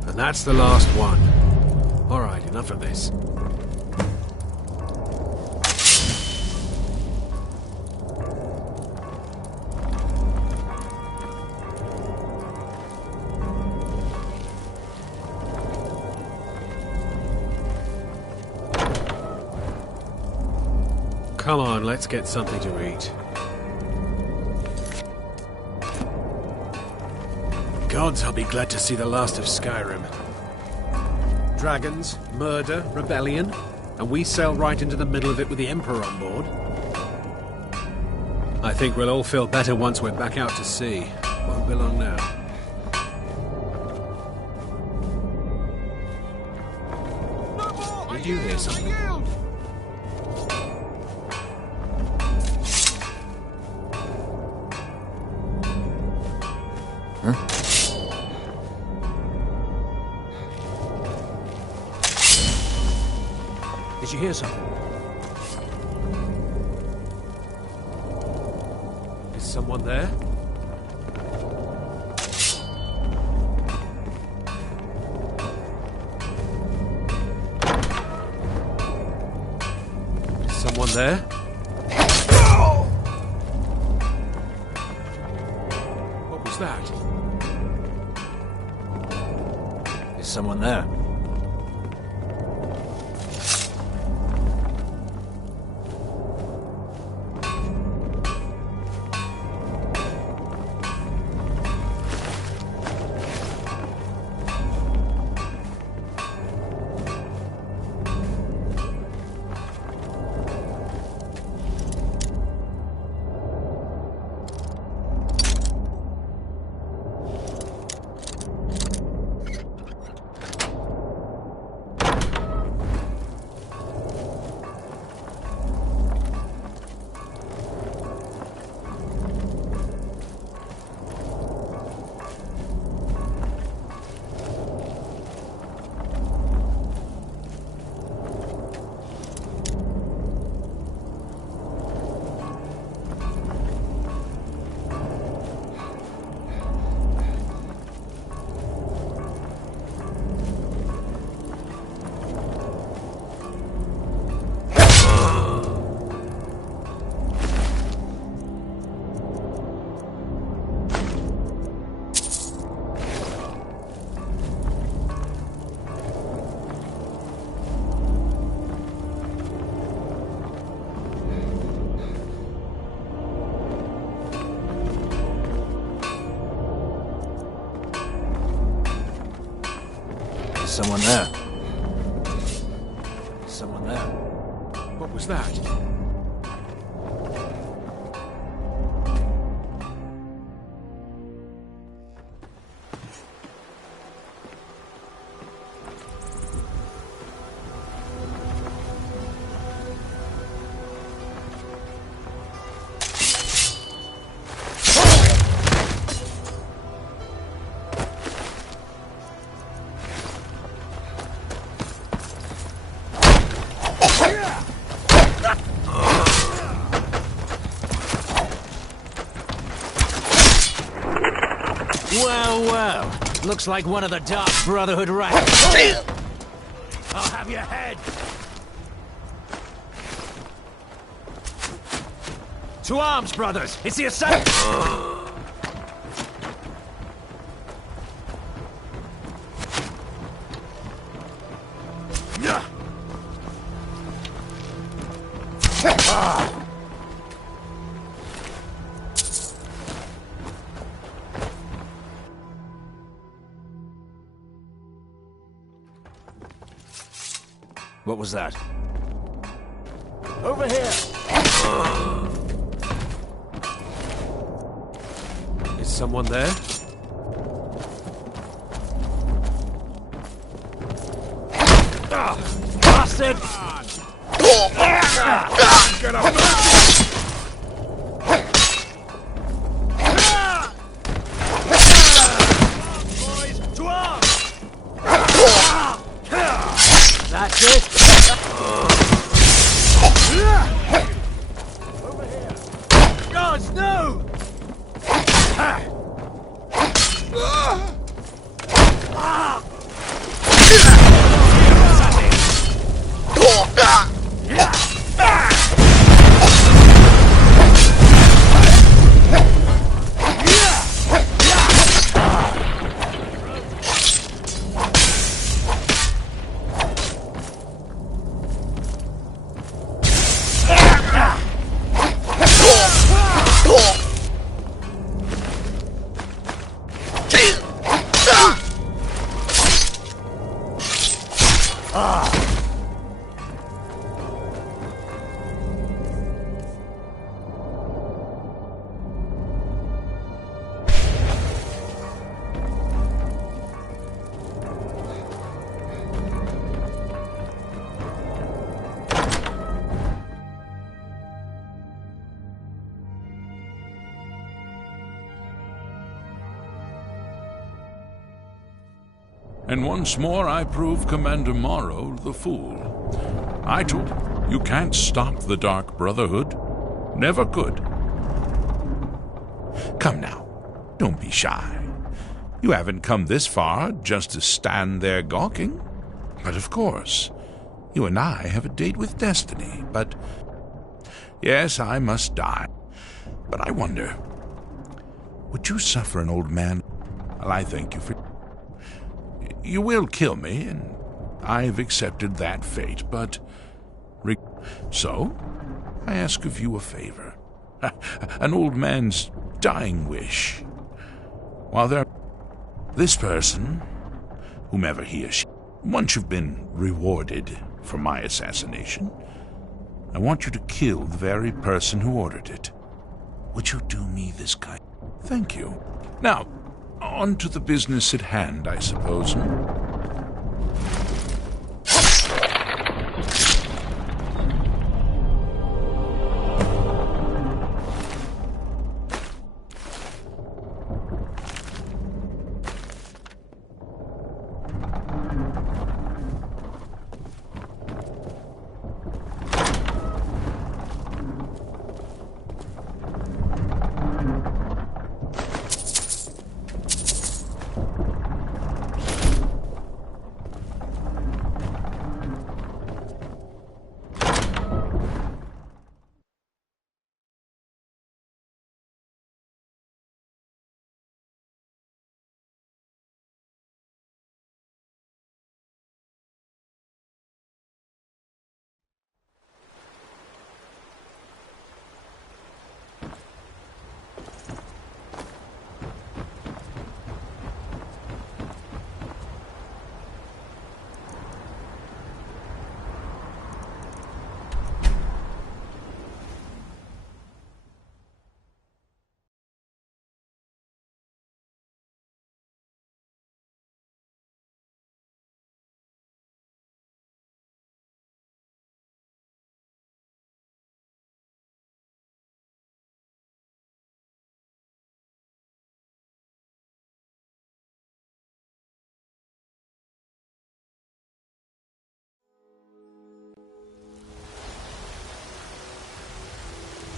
And that's the last one. All right, enough of this. Come on, let's get something to eat. Gods, I'll be glad to see the last of Skyrim. Dragons, murder, rebellion, and we sail right into the middle of it with the Emperor on board. I think we'll all feel better once we're back out to sea. Won't be long now. Did you hear something? Did you hear something? Is someone there? Is someone there? What was that? someone there. Someone there. Someone there. What was that? Well, looks like one of the Dark Brotherhood rats. I'll have your head. To arms, brothers! It's the assassin! What was that? Over here! Is someone there? Bastard! Get up! Boys, to arms! That's it! Over here! Guards, no! And once more I prove Commander Morrow the fool. I told him, you can't stop the Dark Brotherhood. Never could. Come now, don't be shy. You haven't come this far just to stand there gawking. But of course, you and I have a date with destiny, but... Yes, I must die. But I wonder, would you suffer an old man? Well, I thank you for... You will kill me, and I've accepted that fate, but... So, I ask of you a favor. An old man's dying wish. While there... This person, whomever he or she... Once you've been rewarded for my assassination, I want you to kill the very person who ordered it. Would you do me this kind? Thank you. Now, on to the business at hand, I suppose.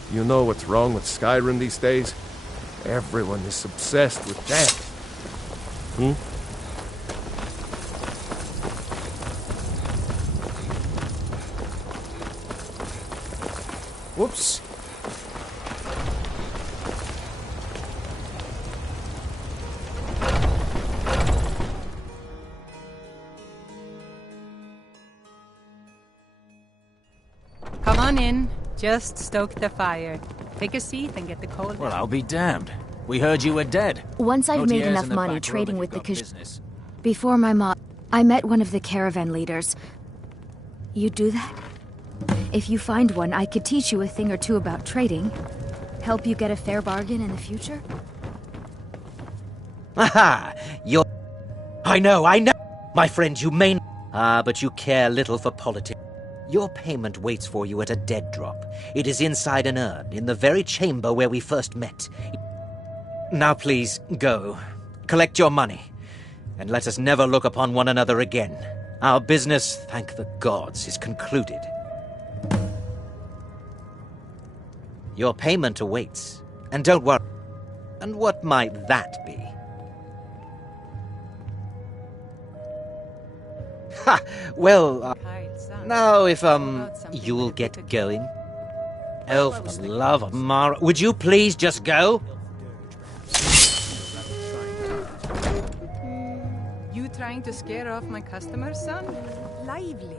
You know what's wrong with Skyrim these days? Everyone is obsessed with death. Whoops. Come on in. Just stoke the fire. Take a seat and get the cold. Well, I'll be damned. We heard you were dead. Once I've made enough money trading with the Before my mom, I met one of the caravan leaders. You do that? If you find one, I could teach you a thing or two about trading. Help you get a fair bargain in the future? Aha! You're... I know! My friend, you may... but you care little for politics. Your payment waits for you at a dead drop. It is inside an urn, in the very chamber where we first met. Now please, go. Collect your money. And let us never look upon one another again. Our business, thank the gods, is concluded. Your payment awaits. And don't worry. And what might that be? Ha! Well, now if, you'll get going. Oh, for the love of Mara, would you please just go? You trying to scare off my customers, son? Lively.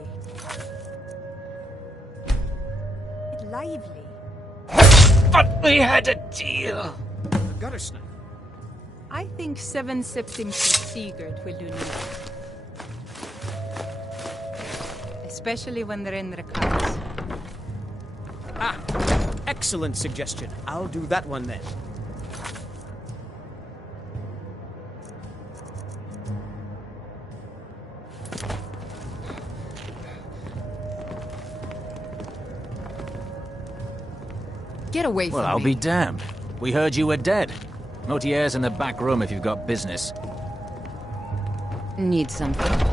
Lively. But we had a deal. Gutter snipe. I think 7 Septim Sigurd will do neither. Especially when they're in the cards. Ah, excellent suggestion. I'll do that one then. Get away from me. Well, I'll be damned. We heard you were dead. Notier's in the back room if you've got business. Need something?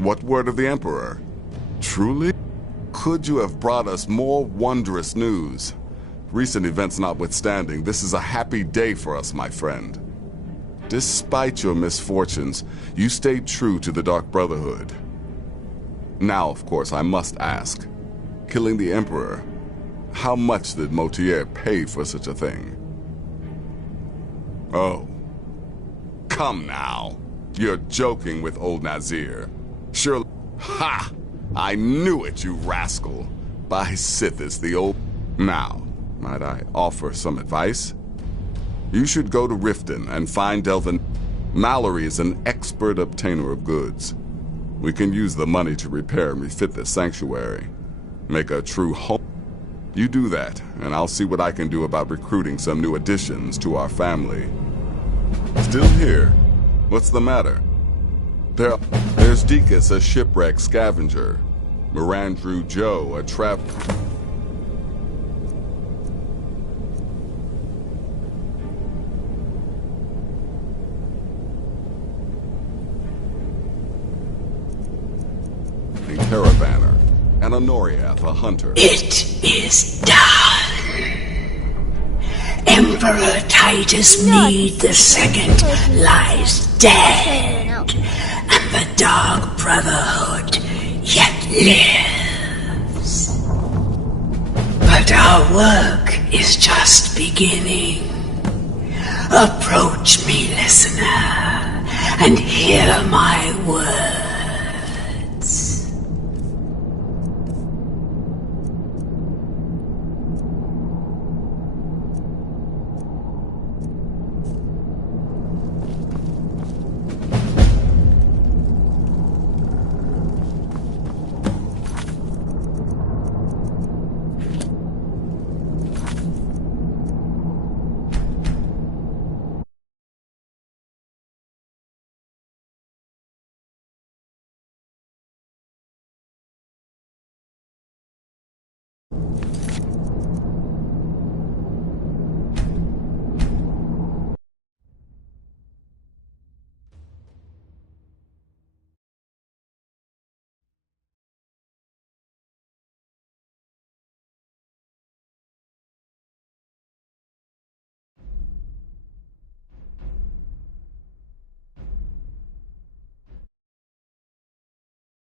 What word of the Emperor? Truly? Could you have brought us more wondrous news? Recent events notwithstanding, this is a happy day for us, my friend. Despite your misfortunes, you stayed true to the Dark Brotherhood. Now, of course, I must ask, killing the Emperor, how much did Motier pay for such a thing? Oh. Come now. You're joking with old Nazir. Surely... Ha! I knew it, you rascal. By Sithis, the old... Now, might I offer some advice? You should go to Riften and find Delvin. Mallory is an expert obtainer of goods. We can use the money to repair and refit this sanctuary. Make a true home. You do that, and I'll see what I can do about recruiting some new additions to our family. Still here? What's the matter? There's Deacon's, a shipwreck scavenger. Mirandrew Joe, a trap... Caravaner, and a Noriath, a hunter. It is done. Emperor Titus Mede II lies dead, and the Dark Brotherhood yet lives. But our work is just beginning. Approach me, listener, and hear my words.